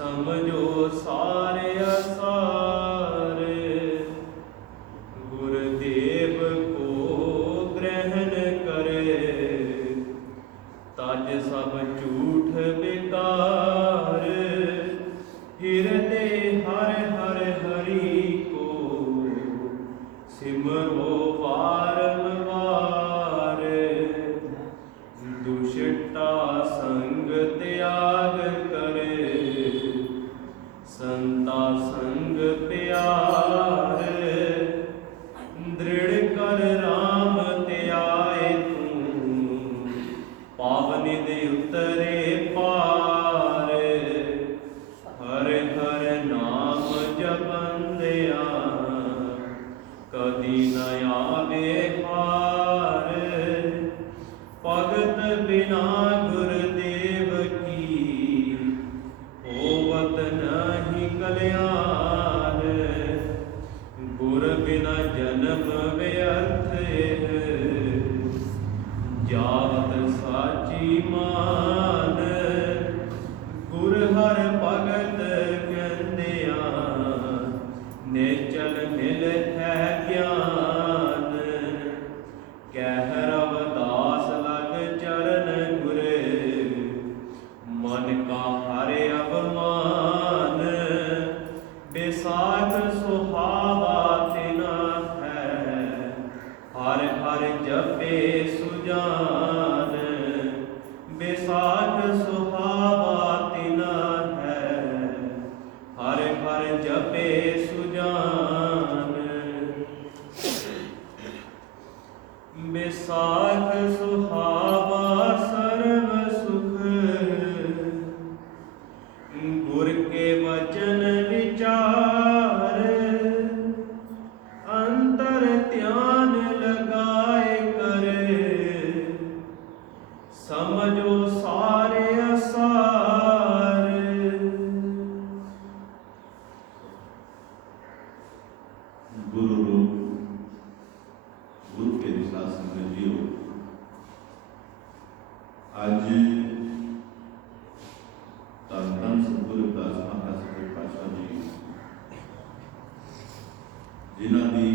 समझो सारे असारे, गुरुदेव को ग्रहण करे। तज सब झूठ बेकार, हिरदे हर हर हरि को। सिमरो बारंबार, दुष्टा संग त्याग करे। संता संग प्यार, दृढ़ कर राम त्याए तू। पावन निधि उतरे पार, हर हर नाम जपंदिया। कदी न आवे हार, भगत बिना गुरुदेव की। होवत नहीं कल्याण, गुर बिना जन्म व्यर्थ। जावत साची मान, गुर हर भगत कहंदिया। निचल मिल है ज्ञान, कह रविदास लग चरण गुरे। मन का हरे अभिमान, बैसाख सुहावा तिना है। हर हर जपे सुजान, बैसाख सुहावा तिना है। हर हर जपे सुजान, बैसाख सुहावा सर्व सुख। गुर के वचन विचार, अंतर ध्यान लगाए करे। समझो सारे असार, गुरु रूप गुरु के साथ संगत जीव। आज धन धन सतगुरु रविदास महाराज सच्चे पातशाह जी, जिन्हां दी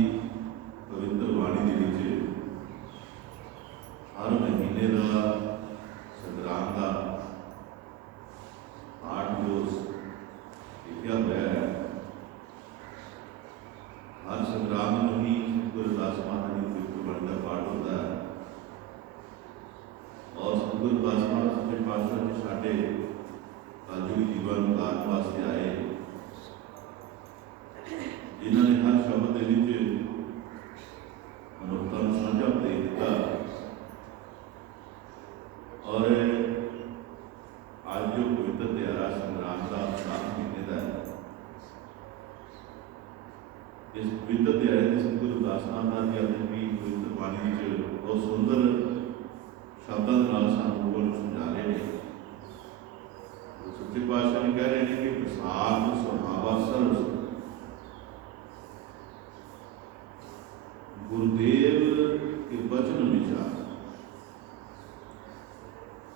पवित्र वाणी दे विच हर महीने का संग्राम का पाठ जो लिखा हुआ है, हर संग्राम में ही सतगुरु रविदास महाराज जी पवित्र वाणी का पाठ होता है। और सतगुरु रविदास महाराज सच्चे पातशाह जी साडे कलयुगी जीवन उतारन वास्ते आए, जिन्होंने हर शब्द के मनुष्यता को साझा उपदेश दिता। और आज जो पवित्र दिहाड़ा संग्राम का सात महीने का है, इस पवित्र दिहाड़े से सतगुरु रविदास महाराज जी अपनी पवित्र बाणी बहुत सुंदर शब्दों के नाल सानू समझा रहे हैं। सच्चे पातशाह जी कह रहे हैं कि बैसाख सुहावा सर्व सुख। गुरुदेव के वचन विचार,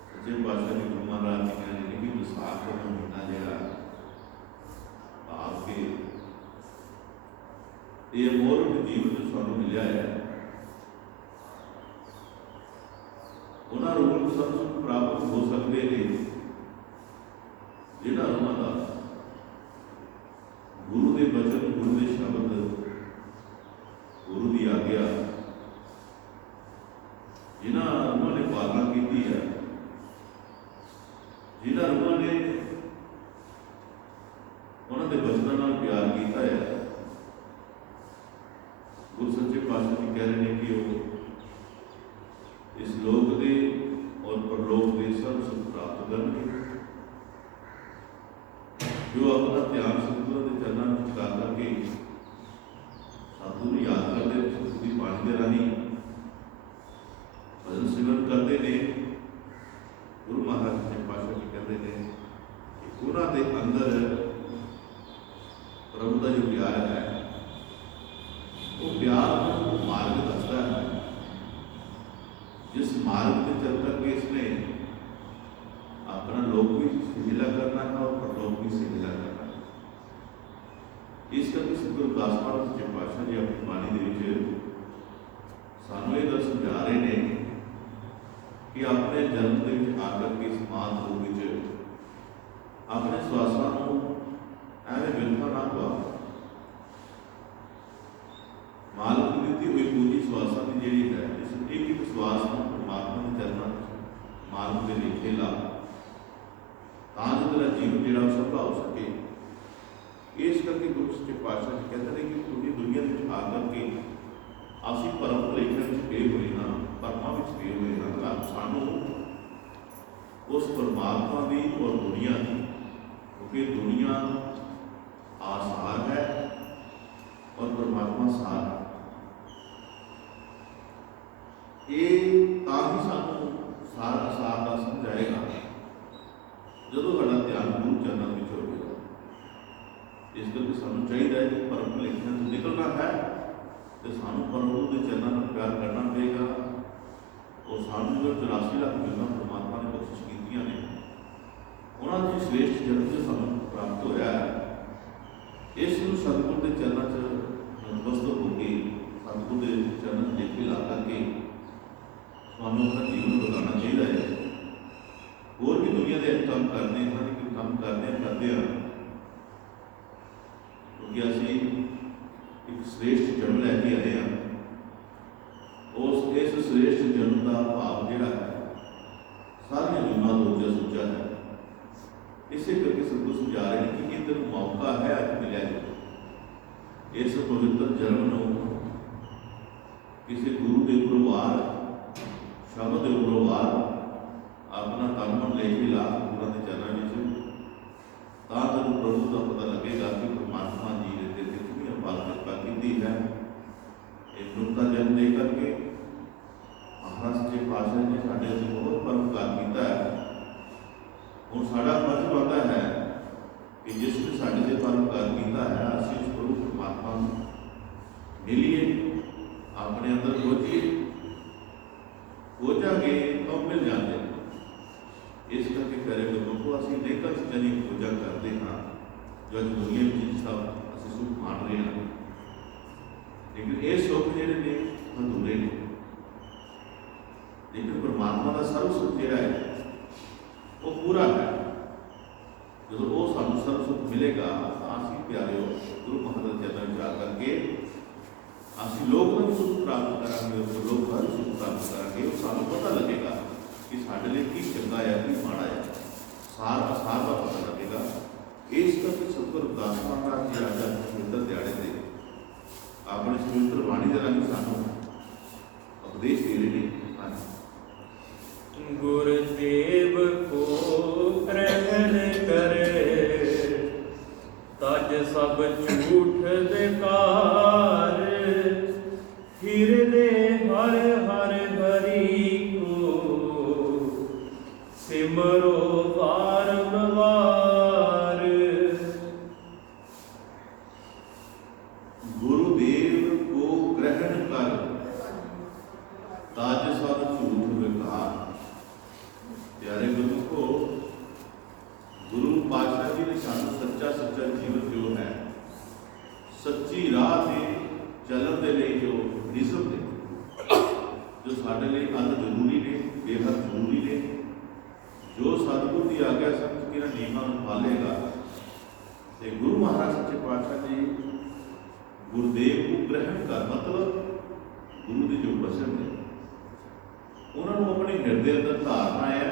सच्चे पातशाह जी गुरु महाराज जी कह रहे हैं कि बैसाख का महीना जरा आपके ये अमोलक जीवन जो सानू मिलिया है, उन्होंने रूप सब सुख प्राप्त हो सकते हैं जिन्हों उन्होंने गुरु के वचन, गुरु के शब्द, गुरु की आज्ञा जिन्हों उन्होंने पालना की है, जिन्होंने उन्होंने उन्होंने वचनों नाल प्यार किया है। गुरु सच्चे पातशाह जी कह रहे हैं कि वो इस लोक के और परलोक के सब सुख प्राप्त करेंगे जो अपना ध्यान सतगुरु के चरणों में टिका करके सतगुरु याद करते, सतगुरु की बाणी के राही भजन सिमरन करते हैं। गुरु महाराज सच्चे पातशाह जी कहते हैं कि उन्होंने अंदर प्रभु का जो प्यार है, वो प्यार को मार्ग दसता है, जिस मार्ग पे चल करके इसने अपना लोक भी सिला करना है और परलोक भी सिला ਜਨਮ ਦੇ ਵਿੱਚ ਆ ਕਰਕੇ ਸਮਾਨ ਰੂਪ ਵਿੱਚ ਆਪਣੇ ਸਵਾਸਾਂ ਨੂੰ ਐਵੇਂ ਬਿਲਕੁਲ ਨਾ ਪਾ। ਮਾਲਕ ਦੀ ਦਿੱਤੀ ਹੋਈ ਪੂਰੀ ਸਵਾਸਾਂ ਦੀ ਜਿਹੜੀ ਹੈ, ਇਸ ਇੱਕ ਇੱਕ ਸਵਾਸ ਨੂੰ ਪਰਮਾਤਮਾ ਦੇ ਚਰਨਾਂ ਵਿੱਚ ਮਾਲਕ ਦੇ ਲੇਖੇ ਲਾ, ਤਾਂ ਜੋ ਤੇਰਾ ਜੀਵਨ ਜਿਹੜਾ ਉਹ ਸਫਲਾ ਹੋ ਸਕੇ। ਇਸ ਕਰਕੇ ਗੁਰੂ ਸੱਚੇ ਪਾਤਸ਼ਾਹ ਜੀ ਕਹਿੰਦੇ ਨੇ ਕਿ ਪੂਰੀ ਦੁਨੀਆ ਵਿੱਚ ਆ ਕਰਕੇ ਅਸੀਂ ਪਰਮ ਭੁਲੇਖੇ ਵਿੱਚ ਪਏ ਹੋਏ ਹਾਂ, ਪਰਮਾਂ ਵਿੱਚ ਪਏ ਹੋਏ ਹਾਂ। ਤਾਂ ਸਾਨੂੰ ਉਸ ਪਰਮਾਤਮਾ ਦੀ ਔਰ ਦੁਨੀਆ ਦੀ, ਕਿਉਂਕਿ ਦੁਨੀਆ ਆਸਾਰ ਹੈ ਔਰ ਪਰਮਾਤਮਾ ਸਾਰ ਹੈ, ਇਹ ਤਾਂ ਹੀ ਸਾਨੂੰ ਸਾਰ ਅਸਾਰ ਦਾ ਸਮਝਾਏਗਾ ਜਦੋਂ ਸਾਡਾ ਧਿਆਨ ਗੁਰੂ ਚਰਨਾਂ ਵਿੱਚ ਹੋਵੇਗਾ। ਇਸ ਕਰਕੇ ਸਾਨੂੰ ਚਾਹੀਦਾ ਹੈ ਕਿ ਪਰਮ ਭੁਲੇਖਿਆਂ ਤੋਂ ਨਿਕਲਣਾ ਹੈ ਤੇ ਸਾਨੂੰ ਪ੍ਰਭੂ ਦੇ ਚਰਨਾਂ ਨਾਲ ਪਿਆਰ ਕਰਨਾ ਪਏਗਾ। ਉਹ ਸਾਨੂੰ ਜੋ 84 ਲੱਖ ਜਨਮਾਂ ਪਰਮਾਤਮਾ ਨੇ ਬਖਸ਼ਿਸ਼ ਕੀਤੀਆਂ ਨੇ, ਉਹਨਾਂ ਦੀ ਸ੍ਰੇਸ਼ਟ ਜਨਮ ਜੋ ਸਾਨੂੰ ਪ੍ਰਾਪਤ ਹੋਇਆ ਹੈ, ਇਸ ਨੂੰ ਸਤਿਗੁਰ ਦੇ ਚਰਨਾਂ 'ਚ ਨਤਮਸਤਕ ਹੋ ਕੇ ਸਤਿਗੁਰ ਦੇ ਚਰਨਾਂ 'ਚ ਲੇਖੇ ਲਾ ਕਰਕੇ ਸਾਨੂੰ ਆਪਣਾ ਜੀਵਨ ਬਤਾਉਣਾ ਚਾਹੀਦਾ ਹੈ। ਹੋਰ ਵੀ ਦੁਨੀਆ ਦੇ ਕੰਮ ਕਰਦੇ ਹਾਂ, ਲੇਕਿਨ ਕੰਮ ਕਰਦੇ ਹਾਂ ਕਿਉਂਕਿ ਅਸੀਂ ਇੱਕ ਸ੍ਰੇਸ਼ਟ ਜਨਮ ਲੈ ਕੇ ਆਏ ਹਾਂ। ਇਸ ਸ੍ਰੇਸ਼ਟ ਜਨਮ ਦਾ ਭਾਵ ਜਿਹੜਾ ਹੈ ਸਾਰੀਆਂ ਜਨਮਾਂ ਤੋਂ ਉੱਚਾ ਸੁੱਚਾ ਹੈ। ਇਸੇ ਕਰਕੇ ਸਤਿਗੁਰ ਸਮਝਾ ਰਹੇ ਨੇ ਕਿ ਇਹ ਤੈਨੂੰ ਮੌਕਾ ਹੈ ਅੱਜ ਮਿਲਿਆ ਹੈ। ਇਸ ਪਵਿੱਤਰ ਜਨਮ ਨੂੰ ਕਿਸੇ ਗੁਰੂ ਦੇ ਪਰਿਵਾਰ ਸ਼ਬਦ ਦੇ ਪਰਿਵਾਰ ਆਪਣਾ ਤਨ ਮਨ ਲੈ ਕੇ ਲਾ ਗੁਰਾਂ ਦੇ ਚਰਨਾਂ ਵਿੱਚ, ਤਾਂ ਤੈਨੂੰ ਪ੍ਰਭੂ ਦਾ ਪਤਾ ਲੱਗੇਗਾ ਕਿ ਪਰਮਾਤਮਾ ਜੀ ਨੇ ਤੇਰੇ ਤੇ ਕਿੰਨੀ ਅਪਾਰ ਕਿਰਪਾ ਕੀਤੀ ਹੈ। ਇਹ ਮਨੁੱਖਤਾ ਜਨਮ ਦੇ ਕਰਕੇ ਮਹਾਰਾਜ ਸੱਚੇ ਪਾਤਸ਼ਾਹ ਨੇ ਸਾਡੇ ਉੱਤੇ ਬਹੁਤ ਪਰਉਪਕਾਰ ਕੀਤਾ ਹੈ। ਹੁਣ ਸਾਡਾ ਫਰਜ਼ ਬਣਦਾ ਹੈ ਕਿ ਜਿਸ ਨੇ ਸਾਡੇ ਤੇ ਪਰਉਪਕਾਰ ਕੀਤਾ ਹੈ, ਅਸੀਂ ਉਸ ਪ੍ਰਭੂ ਪਰਮਾਤਮਾ ਨੂੰ ਮਿਲੀਏ, ਆਪਣੇ ਅੰਦਰ ਖੋਜੀਏ, ਖੋਜਾਂਗੇ ਤਾਂ ਮਿਲ ਜਾਂਦੇ। ਇਸ ਕਰਕੇ ਪਿਆਰੇ ਗੁਰੂ ਅਸੀਂ ਅਨੇਕਾਂ ਚੀਜ਼ਾਂ ਦੀ ਖੋਜਾਂ ਕਰਦੇ ਹਾਂ ਜੋ ਅੱਜ ਦੁਨੀਆ ਵਿੱਚ ਜਿਸਦਾ ਅਸੀਂ ਸੁੱਖ ਮਾਣ ਰਹੇ ਹਾਂ, ਲੇਕਿਨ ਇਹ ਸੁੱਖ ਜਿਹੜੇ ਨੇ ਅਧੂਰੇ ਨੇ। ਲੇਕਿਨ ਪਰਮਾਤਮਾ ਦਾ ਸਰਵ ਸੁੱਖ ਜਿਹੜਾ ਹੈ ਉਹ ਪੂਰਾ ਹੈ। ਜਦੋਂ ਉਹ ਸਾਨੂੰ ਸਰਵ ਸੁੱਖ ਮਿਲੇਗਾ ਤਾਂ ਅਸੀਂ ਪਿਆਰਿਓ ਗੁਰੂ ਮਹਾਰਾਜ ਚਰਨਾਂ ਵਿੱਚ ਆ ਕਰਕੇ ਅਸੀਂ ਲੋਕਾਂ ਨੂੰ ਸੁੱਖ ਪ੍ਰਾਪਤ ਕਰਾਂਗੇ, ਉਸ ਲੋਕਾਂ ਨੂੰ ਸੁੱਖ ਪ੍ਰਾਪਤ ਕਰਾਂਗੇ। ਉਹ ਸਾਨੂੰ ਪਤਾ ਲੱਗੇਗਾ ਕਿ ਸਾਡੇ ਲਈ ਕੀ ਚੰਗਾ ਹੈ, ਕੀ ਮਾੜਾ ਹੈ, ਸਾਰ ਅਸਾਰ ਦਾ ਪਤਾ ਲੱਗੇਗਾ। ਇਸ ਕਰਕੇ ਸਤਿਗੁਰੂ ਰਵਿਦਾਸ ਮਹਾਰਾਜ ਜੀ ਅੱਜ ਪਵਿੱਤਰ ਦਿਹਾੜੇ ਤੇ ਆਪਣੀ ਪਵਿੱਤਰ ਬਾਣੀ ਦੇ ਰਾਹੀਂ ਸਾਨੂੰ ਉਪਦੇਸ਼ ਦੇ ਰਹੇ ਨੇ। ਗੁਰਦੇਵ ਕੋ ਗ੍ਰਹਿਣ ਕਰੇ, ਤਜ ਸਭ ਝੂਠ ਦੇਕਾਰ। ਹਿਰਦੇ ਹਰ ਹਰ ਹਰੀ ਕੋ, ਸਿਮਰੋ ਬਾਰੰਬਾਰ। ਗੁਰੂਦੇਵ ਕੋ ਗ੍ਰਹਿਣ ਕਰ, ਤਜ ਸਭ ਝੂਠ ਵਿਕਾਰ। ਪਿਆਰੇ ਗੁਰੂ ਕੋ, ਗੁਰੂ ਪਾਤਸ਼ਾਹ ਜੀ ਨੇ ਸਾਨੂੰ ਸੱਚਾ ਜੀਵਨ ਜੋ ਹੈ, ਸੱਚੀ ਰਾਹ ਤੇ ਚੱਲਣ ਦੇ ਲਈ ਜੋ ਨਿਯਮ ਨੇ, ਜੋ ਸਾਡੇ ਲਈ ਅੰਤ ਜ਼ਰੂਰੀ ਨੇ, ਬੇਹੱਦ ਜ਼ਰੂਰੀ ਨੇ, ਜੋ ਸਤਿਗੁਰ ਦੀ ਆਗਿਆ ਸਮਝ ਕੇ ਇਹਨਾਂ ਨਿਯਮਾਂ ਨੂੰ ਪਾਲੇਗਾ ਤੇ ਗੁਰੂ ਮਹਾਰਾਜ ਸੱਚੇ ਪਾਤਸ਼ਾਹ ਜੀ ਗੁਰਦੇਵ ਨੂੰ ਗ੍ਰਹਿਣ ਕਰ, ਮਤਲਬ ਗੁਰੂ ਦੇ ਜੋ ਬਚਨ ਨੇ ਉਹਨਾਂ ਨੂੰ ਆਪਣੇ ਹਿਰਦੇ ਅੰਦਰ ਧਾਰਨਾ ਹੈ।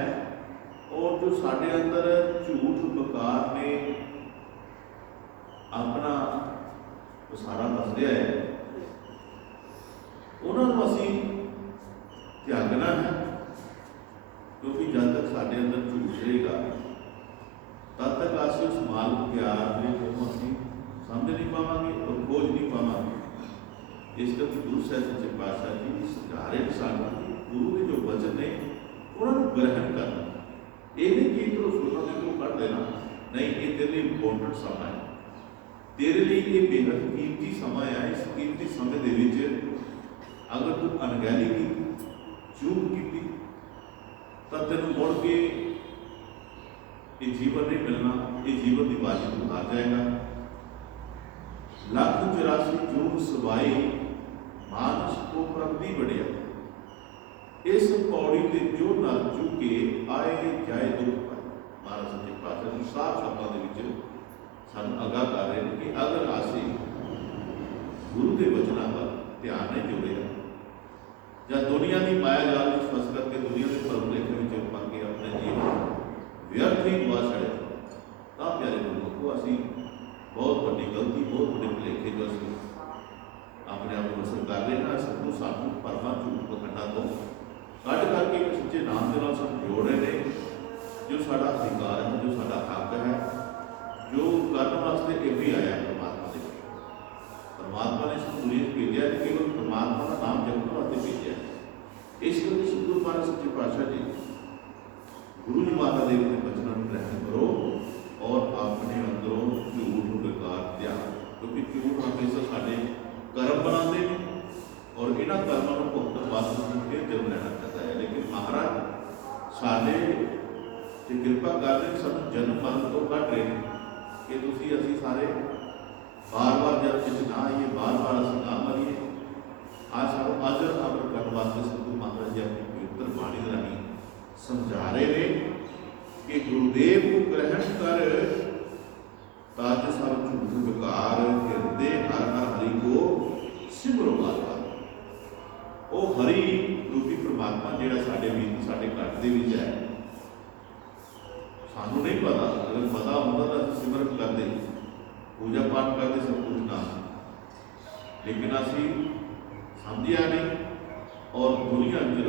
ਔਰ ਜੋ ਸਾਡੇ ਅੰਦਰ ਝੂਠ ਬਕਾਰ ਨੇ ਆਪਣਾ ਸਾਰਾ ਦੱਸ ਰਿਹਾ ਹੈ, ਉਹਨਾਂ ਨੂੰ ਅਸੀਂ ਤਿਆਗਣਾ ਹੈ। ਕਿਉਂਕਿ ਜਦ ਤੱਕ ਸਾਡੇ ਅੰਦਰ ਝੂਠ ਰਹੇਗਾ ਤਦ ਤੱਕ ਅਸੀਂ ਉਸ ਮਾਲਕ ਪਿਆਰ ਦੇ ਨੂੰ ਅਸੀਂ ਸਮਝ ਨਹੀਂ ਪਾਵਾਂਗੇ ਔਰ ਖੋਜ ਨਹੀਂ ਪਾਵਾਂਗੇ। ਇਸ ਕਰਕੇ ਗੁਰੂ ਸਾਹਿਬ ਸੱਚੇ ਪਾਤਸ਼ਾਹ ਜੀ ਸਮਝਾ ਰਹੇ ਸਾਨੂੰ ਗੁਰੂ ਦੇ ਜੋ ਵਚਨ ਨੇ ਉਹਨਾਂ ਨੂੰ ਗ੍ਰਹਿਣ ਕਰਨਾ। ਇਹ ਨਹੀਂ ਕਿ ਇੱਧਰੋਂ ਸੁਣਨਾ ਤੇ ਇੱਧਰੋਂ ਕੱਢ ਦੇਣਾ, ਨਹੀਂ, ਇਹ ਤੇਰੇ ਲਈ ਇੰਪੋਰਟੈਂਟ ਸਮਾਂ ਹੈ, ਤੇਰੇ ਲਈ ਇਹ ਬੇਹੱਦ ਕੀਮਤੀ ਸਮਾਂ ਹੈ। ਇਸ ਕੀਮਤੀ ਸਮੇਂ ਦੇ ਵਿੱਚ ਅਗਰ ਤੂੰ ਅਣਗਹਿਲੀ ਕੀਤੀ, ਚੂਕ ਕੀਤੀ, ਤਾਂ ਤੈਨੂੰ ਮੁੜ ਕੇ ਇਹ ਜੀਵਨ ਨਹੀਂ ਮਿਲਣਾ, ਇਹ ਜੀਵਨ ਦੀ ਬਾਜੀ ਤੂੰ ਹਾਰ ਜਾਏਗਾ। ਲੱਖ 84 ਜੂਨ ਸਵਾਈ ਮਾਨਸ ਕੋ ਪ੍ਰਗਤੀ ਬੜਿਆ। इस पौड़ी ते जो नर चुके आए जाए दुख पाए। महाराज सच्चे पातशाह जी साफ शब्दों के सानू आगाह कर रहे हैं कि अगर असी गुरु के वचनों का ध्यान नहीं जोड़िया या दुनिया की माया जाल में फस करके दुनिया के भरम लेखे में पा के अपने जीवन व्यर्थ ही गवा छड़े तो प्यारे गुरमुखो असी बहुत बड़ी गलती बहुत बड़े भुलेखे जो असी अपने आप को असर कर रहे हैं। सबको सानू भरमा झूठ पखंडा तो कट करके एक सच्चे नाम के नाल सानू जोड़ रहे हैं। जो साडा अधिकार है, जो साडा हक है, जो करने वास्ते ये भी आया परमात्मा ने। परमात्मा ने इस दुनिया भेजा है, केवल परमात्मा का नाम जपने वास्ते भेजा है। इस करके सतगुरु महाराज सच्चे पातशाह जी गुरु जी माता देव के वचनों को ग्रहण करो और अपने अंदरों झूठ बेकार त्याग, क्योंकि झूठ हमेशा साडे कर्म बनाते हैं और इन्होंने कर्मों को भुगतन वास्ते फिर जन्म लेना चाहता है। लेकिन महाराज साढ़े जो कृपा कर रहे सब जन्म मरण तो घट रहे हैं कि तुसी असी सारे बार बार जन्म ना आइए, बार बार असी ना मरीए। आज सानू अजर अमर करने वास्ते सतगुरु महाराज जी अपनी पवित्र बाणी के राही समझा रहे हैं कि गुरुदेव को ग्रहण कर ताज सब झूठ बेकार हृदय हर हर हरि को सिमरो बार वो हरि रूपी परमात्मा जिहड़ा साडे बीच साडे घट दे विच है। सानू नहीं पता, अगर पता होंदा तो असीं सिमरन करते, पूजा पाठ करते, सब कुछ ना, लेकिन असीं समझिया नहीं और दुनिया में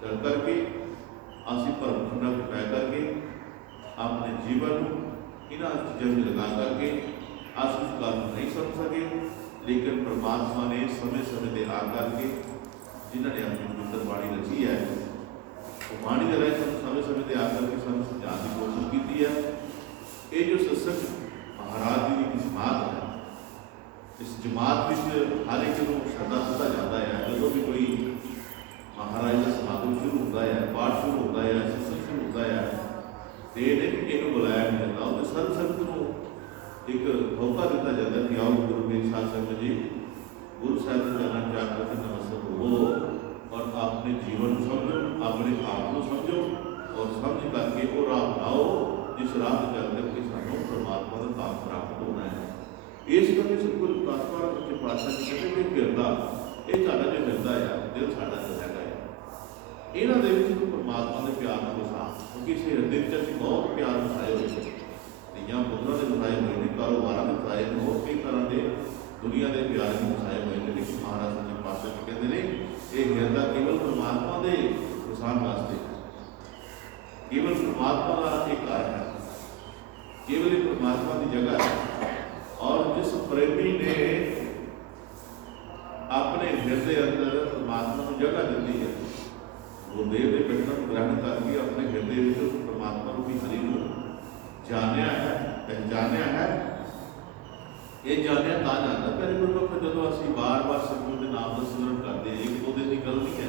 चल करके असीं भरम खंडा पै करके अपने जीवन इन्हां चीज़ों में लगा करके असीं उस गल नहीं समझ सके। लेकिन परमात्मा ने समय समय के आ करके जिन्होंने अपनी पवित्र बाणी रची है वो बाणी के राह समय समय के आ करके सब समझाने की कोशिश की है। ये जो सत्संग महाराज जी की जमात है, इस जमात में हर एक को श्रद्धा दिता जाता है। जो भी कोई महाराज का समागम शुरू होता है, पाठ शुरू होता है, सत्संग शुरू होता है, तो ये नहीं कि बुलाया नहीं जाता, उन्हें सर्व संगत को एक मौका दिता जाता है कि आओ गुरु मेरी साथ संगत जी गुरु साहब के चरणों में जाकर के नमस्कार हो और अपने जीवन समझो, अपने आप को समझो और समझ करके वो राह बनाओ जिस राह पर चलते हुए सानू परमात्मा का काम प्राप्त होना है। इस करके सतगुरु पातशाह सच्चे पातशाह जी कहते हैं गिरदा ये साडा जो गिरदा है दिल साडा जो हैगा है इन्हां दे विच परमात्मा के प्यार नाल वसा, क्योंकि इस हृदय विच असीं बहुत प्यार वसाए होए हैं। धियां पुत्रां दे वसाए होए ने, कारोबारां दे वसाए ने, होर कई तरह के दुनिया के प्यार भी वसाए हुए हैं। लेकिन महाराज सच्चे पातशाह जी कहते हैं ये गिरदा केवल परमात्मा के वसान वास्ते, केवल परमात्मा का एक घर है, केवल एक परमात्मा की जगह है। और जिस प्रेमी ने अपने हृदय अंदर परमात्मा को जगह दी है, गुरुदेव के वचनों को ग्रहण करके अपने हृदय में परमात्मा रूपी हरि को जानिया है, पहचानिया है। ये जानिया ता जाता प्यारे गुरमुख जो असीं बार बार सतगुरु के नाम का सिमरन करते हैं, एक दो दिन की गल नहीं है।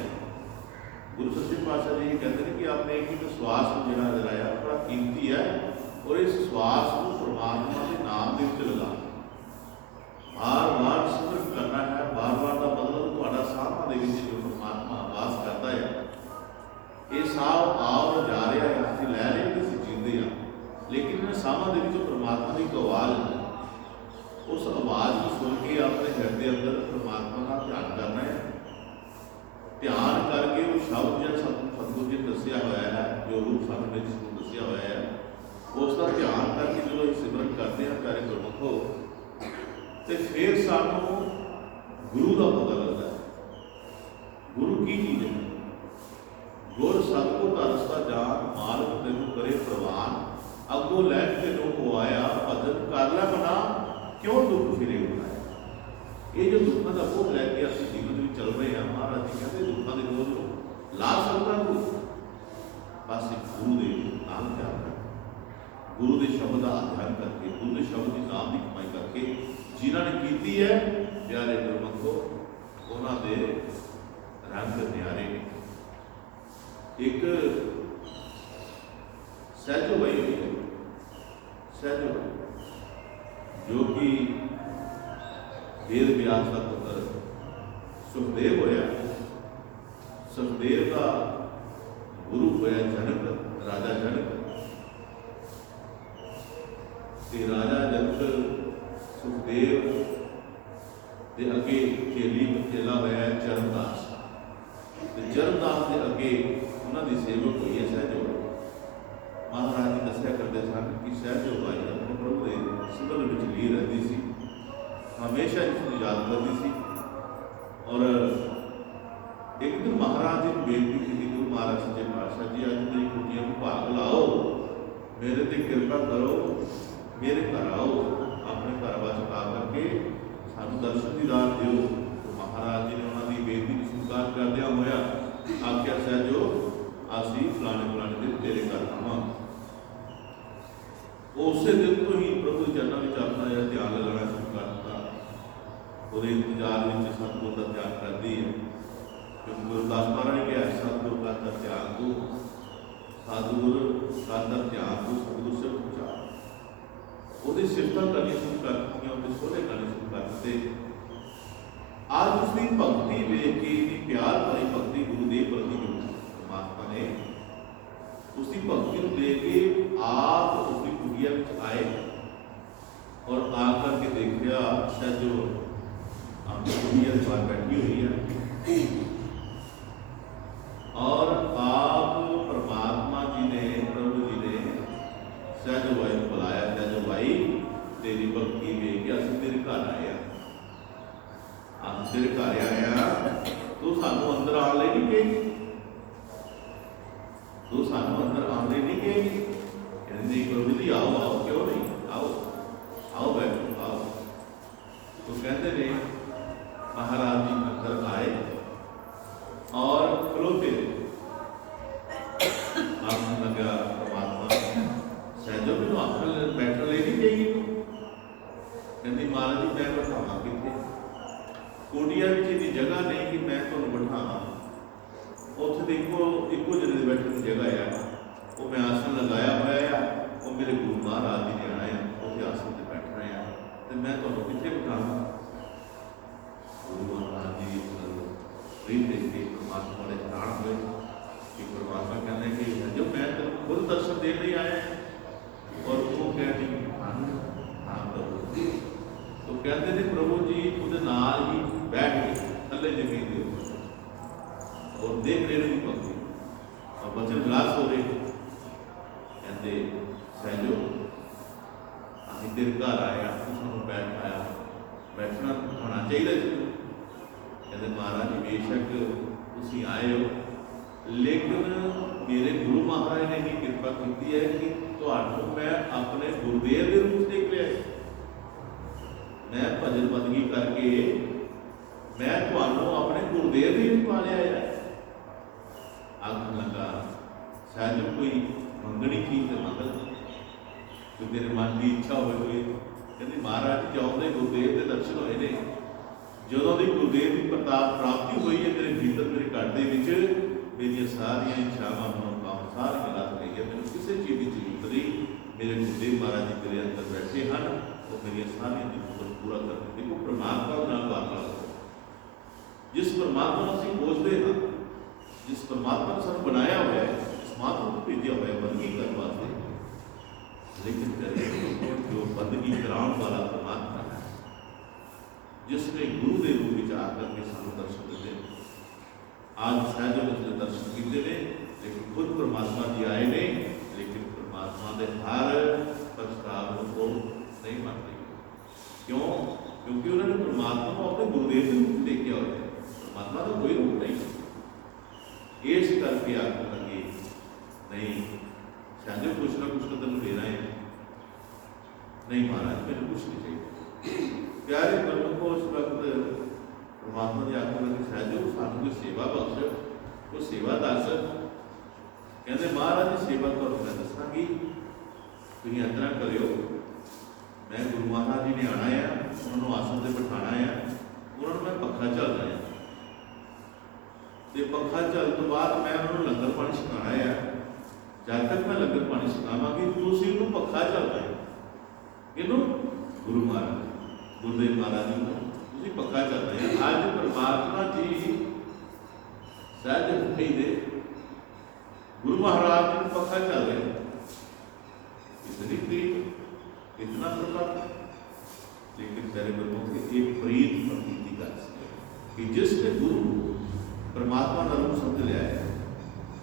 गुरु सच्चे पातशाह जी कहते हैं कि आपने एक एक श्वास को जिहड़ा लगाया बड़ा कीमती है और इस श्वास को परमात्मा के नाम के विच लगा बार बार सिमरन करना है। बार बार का मतलब तुहाडा साहां दे विच जो परमात्मा वास करता है, ये साह आओ जा रहा है, असीं लै रहे हैं, असीं जींदे हां, लेकिन इन्हां साहां दे विच परमात्मा की एक आवाज़ है। उस आवाज़ को सुन के अपने हृदय अंदर परमात्मा का ध्यान करना है। ध्यान करके वो शब्द जो सतगुरु जी ने दसिया हुआ है, जो रूप सानू ने जिसको दसिया हुआ है, उसका ध्यान करके जो सिमरन करते हैं प्यारे गुरमुखो, तो फिर सानू गुरु का पता लगता है। गुरु की चीज़ है? गुर सतगुर का रस्ता जान मार्ग तेनू करे प्रवान, अगों लैन तेनू हो आया भजन कर लै मना क्यों दुख फिरे बनाया। ये जो दुखों का बोझ लैके असीं जीवन में चल रहे हैं, महाराज जी कहते दुखों के बोझ को ला सकता कोई, बस एक गुरु के नाम ध्यान करके, गुरु के शब्द का अध्ययन करके, गुरु के शब्द के नाम की कमाई करके जिन्होंने की है प्यारे गुरमुखो उन्होंने रंग न्यारे। एक सहजो बई हुई है, सहजो जो कि वेद व्यास का पुत्र सुखदेव होया, ਸੁਖਦੇਵ ਦਾ ਗੁਰੂ ਹੋਇਆ ਜਨਕ, ਰਾਜਾ ਜਨਕ। ਤੇ ਰਾਜਾ ਜਨਕ ਸੁਖਦੇਵ ਦੇ ਅੱਗੇ ਚੇਲਾ ਹੋਇਆ ਚਰਨਦਾਸ, ਤੇ ਚਰਨਦਾਸ ਦੇ ਅੱਗੇ ਉਹਨਾਂ ਦੀ ਸੇਵਕ ਹੋਈ ਹੈ ਸਹਿਜੋੜ। ਮਹਾਰਾਜ ਜੀ ਦੱਸਿਆ ਕਰਦੇ ਸਨ ਕਿ ਸਹਿਜੋੜ ਆਈ ਆਪਣੇ ਪ੍ਰਭੂ ਦੇ ਸਿਮਰਨ ਵਿੱਚ ਲੀਨ ਰਹਿੰਦੀ ਸੀ, ਹਮੇਸ਼ਾ ਇਸ ਨੂੰ ਯਾਦ ਕਰਦੀ ਸੀ। ਔਰ ਇੱਕ ਦਿਨ ਮਹਾਰਾਜ ਜੀ ਨੂੰ ਬੇਨਤੀ ਕੀਤੀ, ਗੁਰੂ ਮਹਾਰਾਜ ਸੱਚੇ ਪਾਤਸ਼ਾਹ ਜੀ, ਅੱਜ ਮੇਰੀ ਕੁੜੀਆਂ ਨੂੰ ਭਾਗ ਲਾਓ, ਮੇਰੇ ਤੇ ਕਿਰਪਾ ਕਰੋ, ਮੇਰੇ ਘਰ ਆਓ, ਆਪਣੇ ਘਰ ਵਿੱਚ ਆ ਕਰਕੇ ਸਾਨੂੰ ਦਰਸ਼ਨ ਦੀ ਦਾਤ ਦਿਓ। ਮਹਾਰਾਜ ਜੀ ਨੇ ਉਹਨਾਂ ਦੀ ਬੇਨਤੀ ਨੂੰ ਸਵੀਕਾਰ ਕਰਦਿਆਂ ਹੋਇਆ ਆਖਿਆ, ਸਹਿਜੋ ਅਸੀਂ ਫਲਾਣੇ ਫਲਾਣੇ ਦਿਨ ਤੇਰੇ ਘਰ ਆਵਾਂਗੇ। ਉਸੇ ਦਿਨ ਤੋਂ ਹੀ ਪ੍ਰਭੂ ਦੇ ਚਰਨਾਂ ਵਿੱਚ ਆਪਣਾ ਜਿਹੜਾ ਧਿਆਨ ਲਗਾਉਣਾ ਸ਼ੁਰੂ ਕਰ ਦਿੱਤਾ। ਉਹਦੇ ਇੰਤਜ਼ਾਰ ਵਿੱਚ ਸਤਿਗੁਰ ਦਾ ਧਿਆਨ ਕਰਦੀ ਹੈ, ਕਿਉਂਕਿ ਗੁਰਦਾਸ ਮਹਾਰਾਜ ਨੇ ਕਿਹਾ, ਸਤਿਗੁਰ ਦਾ ਧਿਆਨ ਤੂੰ, ਸਤਿਗੁਰ ਦਾ ਧਿਆਨ ਤੂੰ, ਸਤਿਗੁਰ ਸਿਰ ਪਹੁੰਚਾ। ਉਹਦੀ ਸਿਫਤਾਂ ਕਰਨੀਆਂ ਸ਼ੁਰੂ ਕਰ ਦਿੱਤੀਆਂ, ਉਹਦੇ ਸੋਹਣੇ ਕਰਨੇ ਸ਼ੁਰੂ ਕਰ ਦਿੱਤੇ। ਅੱਜ ਉਸਦੀ ਭਗਤੀ ਵੇਖ ਕੇ, ਇਹਦੀ ਪਿਆਰ ਭਰੀ ਭਗਤੀ ਗੁਰੂ ਦੇ ਪ੍ਰਤੀ ਪਰਮਾਤਮਾ ਨੇ ਉਸਦੀ ਭਗਤੀ ਨੂੰ ਦੇਖ ਕੇ ਆਪ ਉਸਦੀ ਕੁਟੀਆ ਵਿੱਚ ਆਏ ਔਰ ਆ ਕਰਕੇ ਦੇਖਿਆ ਸਹਿਜੋ ਆਪਣੀ ਕੁਟੀਆ ਦੇ ਬਾਹਰ ਬੈਠੀ ਹੋਈ ਹੈ ਔਰ ਆਪ परमात्मा जी ने, प्रभु जी ने सਹਿਜੋ भाई को बुलाया, सਹਿਜो भाई तेरी भक्ति में क्या तेरे घर आया, तेरे घर आया, तू सानू अंदर आने नहीं कहेगी, तू सानू अंदर आने नहीं कहेगी। कहती प्रभु जी आओ आओ, क्यों नहीं, आओ आओ बैठो आओ। तो कहते ने महाराज जी अंदर आए और खलोते लगा परमात्मा सਹਿਜੋ मैनू आखन बैठन ले नहीं कहेगी तू। कहती महाराज जी मैं बैठावा कितने, कोटिया इतनी जगह नहीं कि मैं तुहानू बैठावा। उत्थे देखो इको जने बैठने की जगह है, वो मैं आसन लगाया हुआ है, वो मेरे गुरु महाराज जी ने आना है, उत्थे आसन से बैठना है, तो मैं तुहानू कितने बैठावा। गुरु महाराज जी प्रीत देख के परमात्मा ने हैरान हुए कि परमात्मा कहने कि जो मैं तेरे खुद दर्शन देने ही आया और वो कहती हाँ प्रभु। तो कहते थे प्रभु जी ਉਹਦੇ ਨਾਲ ही बैठ के थले जमीन के ऊपर और देख रहे हैं भक्ति और बचन विलास हो रहे। कहते सਹਿਜੋ ਅਸੀਂ तेरे घर आया, तुम बैठाया, बैठना होना चाहिए। कहते महाराज जी बेशक तुम आए हो, लेकिन मेरे गुरु महाराज ने ही कृपा की है कि तो मैं अपने गुरुदेव के रूप देख लिया। मैं भजन बंदगी करके मैं तो अपने गुरुदेव ही पा लिया है। आखन लगा शायद कोई मंगनी चीज तो मंग, कोई तेरे मन की इच्छा हो कोई। कहते महाराज जी चाहते गुरुदेव के दर्शन होए ने, ਜਦੋਂ ਦੀ ਗੁਰਦੇਵ ਦੀ ਪ੍ਰਤਾਪ ਪ੍ਰਾਪਤੀ ਹੋਈ ਹੈ ਤੇਰੇ ਭੀਤਰ ਮੇਰੇ ਘਰ ਦੇ ਵਿੱਚ ਮੇਰੀਆਂ ਸਾਰੀਆਂ ਇੱਛਾਵਾਂ ਮਨੋਕਾਮਨਾ ਸਾਰੀਆਂ ਲੱਥ ਗਈਆਂ। ਮੈਨੂੰ ਕਿਸੇ ਚੀਜ਼ ਦੀ ਜ਼ਰੂਰਤ ਨਹੀਂ, ਮੇਰੇ ਗੁਰਦੇਵ ਮਹਾਰਾਜ ਜੀ ਮੇਰੇ ਅੰਦਰ ਬੈਠੇ ਹਨ, ਉਹ ਮੇਰੀਆਂ ਸਾਰੀਆਂ ਜ਼ਰੂਰਤਾਂ ਪੂਰਾ ਕਰਦੇ। ਦੇਖੋ ਪਰਮਾਤਮਾ ਨਾਲ ਵਾਰਤਾਲਾਪ, ਜਿਸ ਪਰਮਾਤਮਾ ਨੂੰ ਅਸੀਂ ਪੂਜਦੇ ਹਾਂ, ਜਿਸ ਪਰਮਾਤਮਾ ਨੇ ਸਾਨੂੰ ਬਣਾਇਆ ਹੋਇਆ ਹੈ, ਇਸ ਮਾਤਮ ਨੂੰ ਭੇਜਿਆ ਹੋਇਆ ਬੰਦਗੀ ਕਰਨ ਵਾਸਤੇ, ਲੇਕਿਨ ਕਰੇ ਜੋ ਬੰਦਗੀ ਕਰਾਉਣ ਵਾਲਾ ਪਰਮਾਤਮਾ जिसने गुरु के रूप में आकर के सानू दर्शन दिते। आज सਹਿਜੋ ने दर्शन किए ने, लेकिन खुद परमात्मा जी आए ने, लेकिन परमात्मा के हर प्रस्ताव को नहीं मानते। क्यों? क्योंकि उन्होंने परमात्मा को अपने गुरुदेव के रूप में देखा हुआ है, परमात्मा का कोई रूप नहीं। इस करके आकर लगे नहीं सਹਿਜੋ कुछ ना कुछ तो तेन देना है, नहीं महाराज मैंने कुछ नहीं चाहिए। प्यारे प्रभु को उस वक्त परमात्मा ने आखिर लगे सਹਿਜੋ सानू कोई सेवा बख्श, कोई सेवा दस। कहते महाराज जी सेवा तो मैं दसागी, तुम इतना करो, मैं गुरु महाराज जी ने आना है, उन्होंने आसन से बिठाना है, उन्होंने मैं पखा चलना है, तो पखा चल तो बाद मैं उन्होंने लंगर पानी छकाना है। जब तक मैं लंगर पानी छकावांगी तुसीं उन्होंने पखा चलना है। किनू? गुरु महाराज गुरुदेव महाराज जी को तुसीं पक्का चलना है। अज परमात्मा जी ਸਹਿਜ ਨਹੀਂ ਦੇ गुरु महाराज जी ने पखा चल रहे, इतनी प्रीत इतना प्रभाव, लेकिन तेरे गुरु की एक प्रीत प्रतीति कर कि जिसने गुरु परमात्मा का रूप समझ लिया है,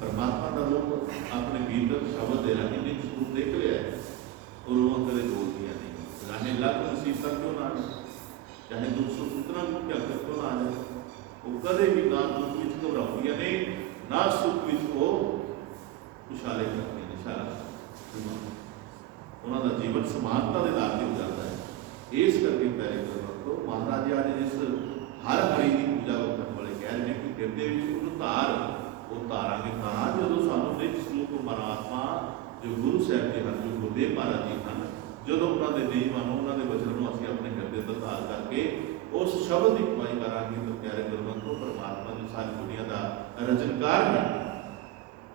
परमात्मा का रूप अपने भीतर शब्द दे रहा है, रूप देख लिया है और वो कदे बोल दिया नहीं, राने लाख मुसीबत क्यों ना आए, चाहे दुख सुख उतना क्या क्यों ना आ जाए, वो कदे भी ना दुख विच घबराउंदियां नहीं, ना सुख विच वो उछाले करते हैं, इशारा उन्होंने जीवन समानता के आधार पर हो जाता है। इस करके पहले करना तो महाराज जी ने जिस हर हरी की पूजा करने वाले कह रहे हैं कि गिरदे धार वो धारा के खाना जो सानू निज स्वरूप परमात्मा जो गुरु साहब जी हैं, जो गुरुदेव महाराज जी हैं, जो उन्होंने नहीं मानो उन्होंने वचन को असं अपने हृदय का धार करके उस शब्द की कमाई करा तो प्यारे गुरमत को परमात्मा जो सारी दुनिया का रचनकार है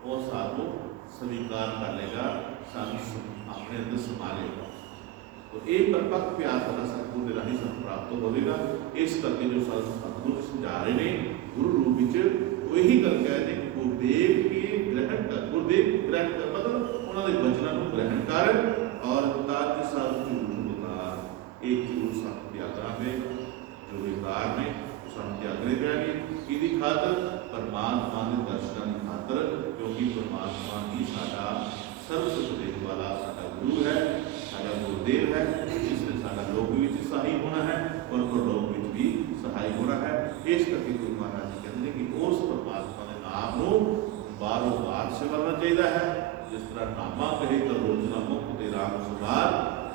वो सानू स्वीकार कर लेगा, सानू अपने अंदर समा लेगा। तो ये परपक्व प्यार का सतगुरु के राही सानू प्राप्त होगा। इस करके जो सतगुरु समझा रहे हैं गुरु रूप वही गल कह रहे हैं, गुरुदेव के ग्रहण कर, गुरुदेव ग्रहण कर मतलब उन्होंने वचनों को ग्रहण कर और ताकि सब झूठ उतार एक झूठ सानू त्याग देगा, जो विकार ने सानू त्यागने पैणगे कि खातर परमात्मा के दर्शनों की खातर, क्योंकि परमात्मा ही साडा सर्व सुख देने वाला साडा गुरु है, साडा गुरुदेव है, जिसने साडा लोक में सहाय होना है और परलोक में भी सहाय होना है। इस करके गुरु महाराज जी कहते हैं कि उस परमात्मा के नाम को बारों बार सिमरना चाहिए है। जिस तरह नामा कहे तो रोजना मुक्त दे राम सुधार,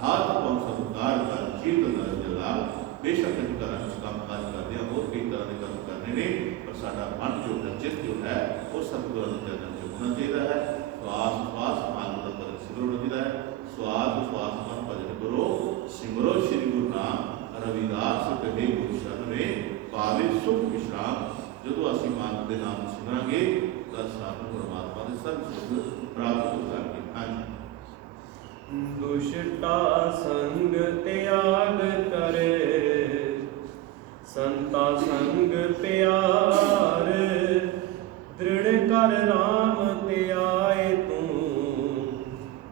हाथ पाँव सत्कार कर जीत नर जलाल। बेशक इन तरह काम काज करते हैं और कई तरह के कर्म करने ने, पर साडा मन जो है चित्त जो है वो सतगुरु के चरणों में होना चाहिए है। श्वास श्वास मन का भजन सिमरो होना चाहिए है। श्वास श्वास मन भजन करो सिमरो श्री गुरु नाम, रविदास कहे गुरु शरण में पावे सुख विश्राम। जो असीं मन के नाम सिमरांगे तो सानू परमात्मा के सर्व सुख प्राप्त हो जाएंगे। हाँ जी। दुष्टा संग त्याग करे, संता संग प्यार, दृढ़ कर राम त्याए तू,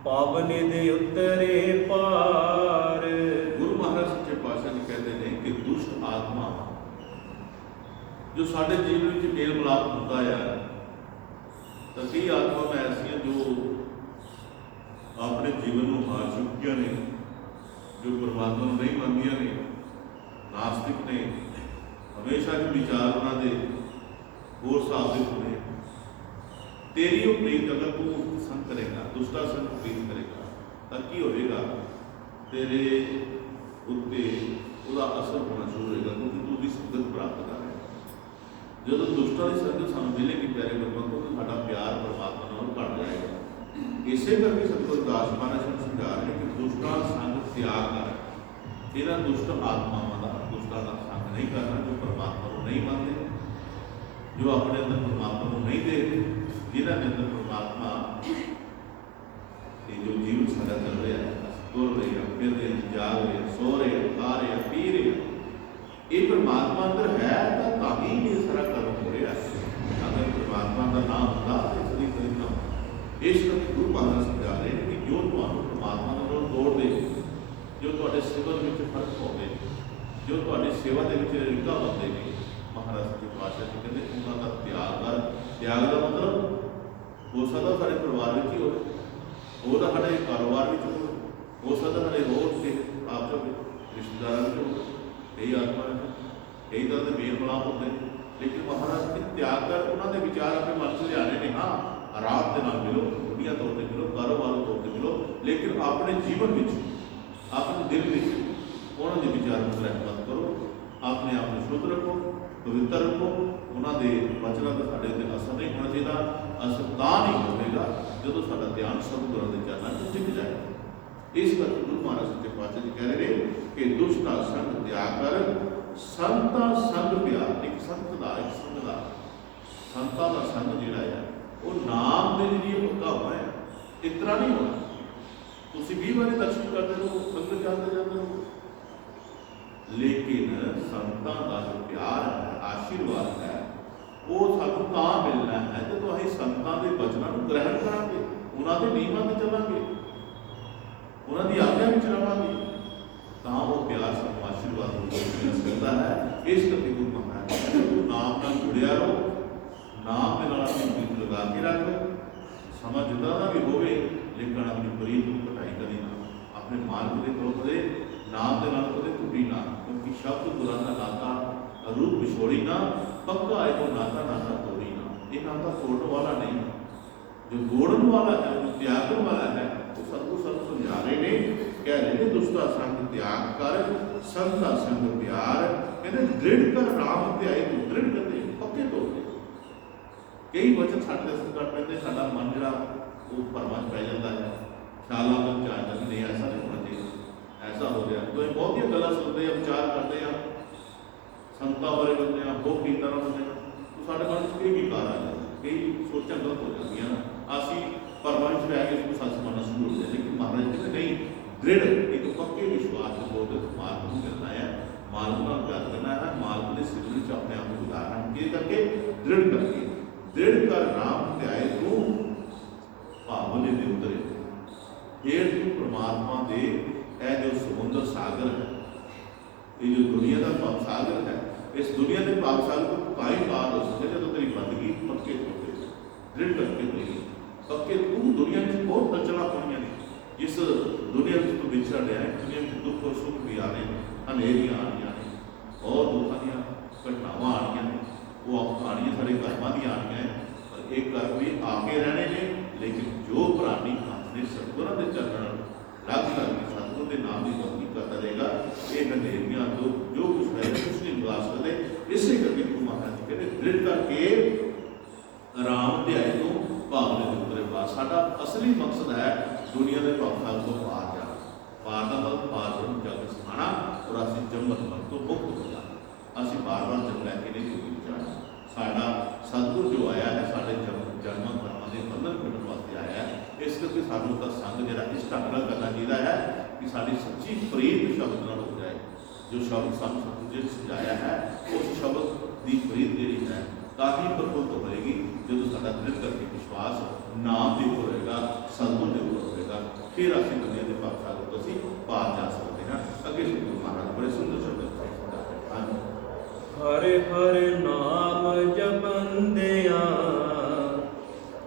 पावन दे उतरे पार। गुरु महाराज सच्चे पातशाह जी कहते हैं कि दुष्ट आत्मा जो साढ़े जीवन में मेल मिलाप होता है, तो कई आत्मा ऐसियां जो अपने जीवन को हार चुकिया ने, जो परमात्मा को नहीं मानदियां ने, नास्तिक ने, हमेशा के विचार उन्होंने होर हिसाब से होने। तेरी वो प्रीत अगर तू संग करेगा, दुष्टा संग प्रीत करेगा तो की होगा, तेरे उत्ते उसका असर होना शुरू होगा, क्योंकि तू उसकी संगत प्राप्त कर रहा है। जो दुष्टा की संगत सानू मिलेगी प्यारे गुरमत तो साडा प्यार परमात्मा नाल घट जाएगा। इसे करके सतगुरु दास महाराज ने समझा रहे कि दुष्टा संग त्याग कर, इन्हां दुष्ट आत्मावां दा दुष्टां दा संग नहीं करना, जो परमात्मा को नहीं मानते, जो अपने अंदर परमात्मा को नहीं देखते, जिन्हां के अंदर परमात्मा ये जो जीवन साडा चल रहा है, तुर रहे हैं, फिर रहे हैं, जाग रहे हैं, सो रहे हैं, खा रहे हैं, पी रहे हैं, ये परमात्मा अंदर है तो ही ये सारा कर्म हो रहा है। अगर परमात्मा का नाम होता तो इसलिए कभी ना इस करके गुरु महाराज समझा रहे हैं कि जो तुहानू परमात्मा नाल जोड़ दे, जो तुहाडे सेवा में फर्क पावे, जो तुहाडी सेवा के रिका बनते हैं, महाराज सच्चे पातशाह जी कहते उन्होंने त्याग कर। त्याग का मतलब हो सकता साढ़े परिवार में ही हो, साढ़े कारोबार में हो सकता, साढ़े रोड से आप रिश्तेदार में हो, कई आत्मा है, कई तरह के मेल मिलाप होते हैं, लेकिन महाराज ने त्याग कर उन्होंने विचार अपने मन से लियाने ने। हाँ, आराम के नाम मिलो, दुनिया तौर पर मिलो, कारोबार तौर पर मिलो, लेकिन अपने जीवन में अपने दिल में उन्होंने विचार को ग्रहण मत करो, अपने आप को शुद्ध रखो, पवित्र रखो। उन्होंने वचनों का साढ़े उत्ते असर नहीं होना चाहिए। असर तां नहीं होगा जो साडा ध्यान सतगुरां दे चरणों में टिक जाएगा। इस करके गुरु महाराज सच्चे पातशाह जी कह रहे हैं कि दुष्टा संग त्याग कर, संता संग प्यार। एक संत का एक संग का संतां का संग जिहड़ा है वो नाम के लिए पक्का होना है, इतना नहीं होना। तुसीं 20 बारी दर्शन करते रहो, संगत जाते जाते रहो, लेकिन संतां का जो प्यार है, आशीर्वाद है, वो सानू ਨੂੰ ਤਾਂ ਮਿਲਣਾ ਹੈ ਜਦੋਂ ਅਸੀਂ ਸੰਤਾਂ ਦੇ ਬਚਨਾਂ ਨੂੰ ਗ੍ਰਹਿਣ ਕਰਾਂਗੇ, ਉਹਨਾਂ ਦੇ ਨਿਯਮਾਂ ਤੇ ਚੱਲਾਂਗੇ, ਉਹਨਾਂ ਦੀ ਆਗਿਆ ਵਿੱਚ ਰਵਾਂਗੇ, ਤਾਂ ਉਹ ਪਿਆਰ ਸਾਨੂੰ ਆਸ਼ੀਰਵਾਦ ਨੂੰ ਮਿਲ ਸਕਦਾ ਹੈ। ਇਸ ਕਰਕੇ ਗੁਰੂ ਮਹਾਰਾਜ ਕਹਿੰਦੇ ਤੂੰ ਨਾਮ ਨਾਲ ਜੁੜਿਆ ਰਹੋ, ਨਾਮ ਦੇ ਨਾਲ ਆਪਣੀ ਪ੍ਰੀਤ ਲਗਾ ਕੇ ਰੱਖ। ਸਮਾਂ ਜਿੱਦਾਂ ਦਾ ਵੀ ਹੋਵੇ ਲੇਕਿਨ ਆਪਣੀ ਪ੍ਰੀਤ ਨੂੰ ਘਟਾਈ ਕਦੇ ਨਾ, ਆਪਣੇ ਮਾਲਕ ਦੇ ਕੋਲ ਕਦੇ ਨਾਮ ਦੇ ਨਾਲ ਕਦੇ ਟੁੱਟੀ ਨਾ, ਕਿਉਂਕਿ ਸ਼ਬਦ ਗੁਰਾਂ ਦਾ ਨਾਤਾ ਰੂਪ ਵਿਛੋੜੀ ਨਾ, ਪੱਕਾ ਇਹੋ ਨਾਤਾ ਨਾਤਾ ਤੋੜੀ ਨਾ। ਇਹ ਨਾਤਾ ਤੋੜਨ ਵਾਲਾ ਨਹੀਂ, ਜੋ ਜੋੜਨ ਵਾਲਾ ਹੈ, ਜੋ ਤਿਆਗਣ ਵਾਲਾ ਹੈ, ਉਹ ਸਤਿਗੁਰੂ ਸਾਨੂੰ ਸਮਝਾ ਰਹੇ ਨੇ, ਕਹਿ ਰਹੇ ਨੇ ਦੁਸਤਾ ਸੰਗ ਤਿਆਗ ਕਰ, ਸੰਤਾ ਸੰਗ ਪਿਆਰ। ਕਹਿੰਦੇ ਦ੍ਰਿੜ ਕਰ ਰਾਮ ਧਿਆਏ ਤੂੰ, ਦ੍ਰਿੜ ਕਰਦੇ ਪੱਕੇ ਤੌਰ ਤੇ। ਕਈ ਵਚਨ ਸਾਡੇ ਤੇ ਅਸਰ ਕਰ ਪੈਂਦੇ, ਸਾਡਾ ਮਨ ਜਿਹੜਾ ਉਹ ਭਰਮਾਂ 'ਚ ਪੈ ਜਾਂਦਾ ਹੈ, ਖਿਆਲਾਂ ਦਾ ਚਾਹ ਜਾਂਦੇ ਨਹੀਂ, ਐਸਾ ਨਹੀਂ ਹੋਣਾ ਚਾਹੀਦਾ, ਐਸਾ ਹੋ ਗਿਆ। ਕੋਈ ਬਹੁਤੀਆਂ ਗੱਲਾਂ ਸੁਣਦੇ ਆ, ਵਿਚਾਰ ਕਰਦੇ ਆ, ਸੰਤਾਂ ਬਾਰੇ ਬੰਦੇ ਆ, ਬਹੁਤ ਕੀਰਤਨ ਹੁੰਦੇ ਆ, ਤਾਂ ਸਾਡੇ ਮਨ 'ਚ ਕਈ ਵਿਕਾਰ ਆ ਜਾਂਦੇ, ਕਈ ਸੋਚਾਂ ਗਲਤ ਹੋ ਜਾਂਦੀਆਂ। ਅਸੀਂ ਭਰਮਾਂ 'ਚ ਰਹਿ ਕੇ ਉਸਨੂੰ ਸੱਚ ਮੰਨਣਾ ਸ਼ੁਰੂ ਹੋ ਜਾਂਦੇ, ਲੇਕਿਨ ਮਹਾਰਾਜ ਕਹਿੰਦੇ ਨਹੀਂ, ਦ੍ਰਿੜ ਇੱਕ ਪੱਕੇ ਵਿਸ਼ਵਾਸ ਦੇ ਤੌਰ ਤੇ ਮਾਲਕ ਨੂੰ ਮਿਲਣਾ ਹੈ, ਮਾਲਕ ਨਾਲ ਗੱਲ ਕਰਨਾ ਹੈ, ਮਾਲਕ ਦੇ ਸਿਮਰਨ 'ਚ ਆਪਣੇ ਆਪ ਨੂੰ ਗੁਜ਼ਾਰਨਾ ਹੈ। ਇਹ ਕਰਕੇ ਦ੍ਰਿੜ ਕਰਕੇ, ਦ੍ਰਿੜ ਕਰ ਰਾਮ ਧਿਆਏ ਤੂੰ ਭਾਵਨੇ ਦੇ ਉਤਰੇ। ਫਿਰ ਤੂੰ ਪ੍ਰਮਾਤਮਾ ਦੇ ਇਹ ਜੋ ਸਮੁੰਦਰ ਸਾਗਰ ਹੈ, ਇਹ ਜੋ ਦੁਨੀਆ ਦਾ ਭਾਵ ਸਾਗਰ ਹੈ, ਇਸ ਦੁਨੀਆ ਦੇ ਭਾਵ ਸਾਗਰ ਤੋਂ ਤਾਂ ਹੀ ਪਾਰ ਹੋ ਸਕੇ ਜਦੋਂ ਤੇਰੀ ਬੰਦਗੀ ਪੱਕੇ ਤੌਰ ਤੇ ਦ੍ਰਿੜ ਕਰਕੇ ਹੋਏਗੀ। ਪੱਕੇ ਤੂੰ ਦੁਨੀਆ ਵਿੱਚ ਬਹੁਤ ਰਚਨਾ ਹੋਈਆਂ ਨੇ, ਜਿਸ ਦੁਨੀਆ ਵਿੱਚ ਤੂੰ ਵਿਚਰ ਰਿਹਾ ਹੈ, ਦੁਨੀਆ ਵਿੱਚ ਦੁੱਖ ਔਰ ਸੁੱਖ ਵੀ ਆਣੇ ਨੇ, ਹਨੇਰੀਆਂ ਆਣੀਆਂ ਨੇ, ਬਹੁਤ ਦੁੱਖਾਂ ਦੀਆਂ ਘਟਨਾਵਾਂ ਆਣੀਆਂ ਨੇ, ਉਹ ਆਣੀਆਂ ਸਾਡੇ ਕਰਮਾਂ ਦੀਆਂ ਆਣੀਆਂ ਹੈ, ਪਰ ਇਹ ਕਰਮ ਵੀ ਆ ਕੇ ਰਹਿਣੇ ਨੇ। ਲੇਕਿਨ ਜੋ ਪ੍ਰਾਣੀ ਆਪਣੇ ਸਤਿਗੁਰਾਂ ਦੇ ਚਰਨਾਂ ਨਾਲ ਲੱਗ ਕਰਕੇ ਸਤਿਗੁਰ ਦੇ ਨਾਮ ਦੀ ਬੰਦਗੀ ਕਰਦਾ ਰਹੇਗਾ, ਇਹ ਹਨੇਰੀਆਂ ਤੋਂ ਜੋ ਕੁਛ ਹੈ ਕੁਛ ਨਹੀਂ ਬੁਲਾ ਸਕਦੇ। ਇਸੇ ਕਰਕੇ ਗੁਰੂ ਮਹਾਰਾਜ ਜੀ ਕਹਿੰਦੇ ਦ੍ਰਿੜ ਕਰਕੇ ਰਾਮ ਧਿਆਏ ਤੋਂ ਭਾਵਨੇ ਦੇ ਉਤਰੇ ਪਾਰ। ਸਾਡਾ ਅਸਲੀ ਮਕਸਦ ਹੈ ਦੁਨੀਆ ਦੇ ਭਵਸਾਗਰ ਤੋਂ ਪਾਰ ਜਾਣਾ। ਪਾਰ ਦਾ ਮਤਲਬ ਪਾਰ ਨੂੰ ਜਗ ਸਮਾਣਾ, ਔਰ ਅਸੀਂ ਜੰਮਤ ਮਰਨ ਤੋਂ ਮੁਕਤ ਹੋ ਜਾਣਾ। ਅਸੀਂ ਬਾਰ-ਬਾਰ ਜਨਮ ਲੈ ਕੇ ਨਹੀਂ ਜਾਣਾ। ਸਾਡਾ ਸਤਿਗੁਰ ਜੋ ਆਇਆ ਹੈ ਸਾਡੇ ਜਨਮਾਂ ਕਰਮਾਂ ਦੇ ਬੰਧਨ ਕੱਢਣ ਵਾਸਤੇ ਆਇਆ ਹੈ। ਇਸ ਕਰਕੇ ਸਾਨੂੰ ਤਾਂ ਸੰਗ ਜਿਹੜਾ ਇਸ ਢੰਗ ਨਾਲ ਕਰਨਾ ਚਾਹੀਦਾ ਹੈ ਕਿ ਸਾਡੀ ਸੱਚੀ ਪ੍ਰੀਤ ਸ਼ਬਦ ਨਾਲ ਹੋ ਜਾਏ। ਜੋ ਸ਼ਬਦ ਸਾਨੂੰ ਸਤਿਗੁਰ ਜੀ ਨੇ ਸਮਝਾਇਆ ਹੈ, ਉਸ ਸ਼ਬਦ ਦੀ ਪ੍ਰੀਤ ਜਿਹੜੀ ਹੈ ਤਾਂ ਹੀ ਪ੍ਰਫੁੱਲਤ ਹੋਏਗੀ ਜਦੋਂ ਸਾਡਾ ਦ੍ਰਿੜ ਕਰਕੇ ਵਿਸ਼ਵਾਸ ਨਾਮ ਦੇ ਉੱਪਰ ਹੋਏਗਾ, ਸਤਿਗੁਰ ਦੇ ਉੱਪਰ ਹੋਏਗਾ। ਫਿਰ ਅਸੀਂ ਦੁਨੀਆ ਦੇ ਭਾਵਸਾਗਰ ਤੋਂ ਅਸੀਂ ਪਾਰ ਜਾ ਸਕਦੇ ਹਾਂ। ਅੱਗੇ ਗੁਰੂ ਮਹਾਰਾਜ ਬੜੇ ਸੁੰਦਰ ਸ਼ਬਦ ਸਮਝਾਉਂਦੇ ਹਨ। ਹਰਿ ਹਰਿ ਨਾਮ ਜਪੰਦਿਆਂ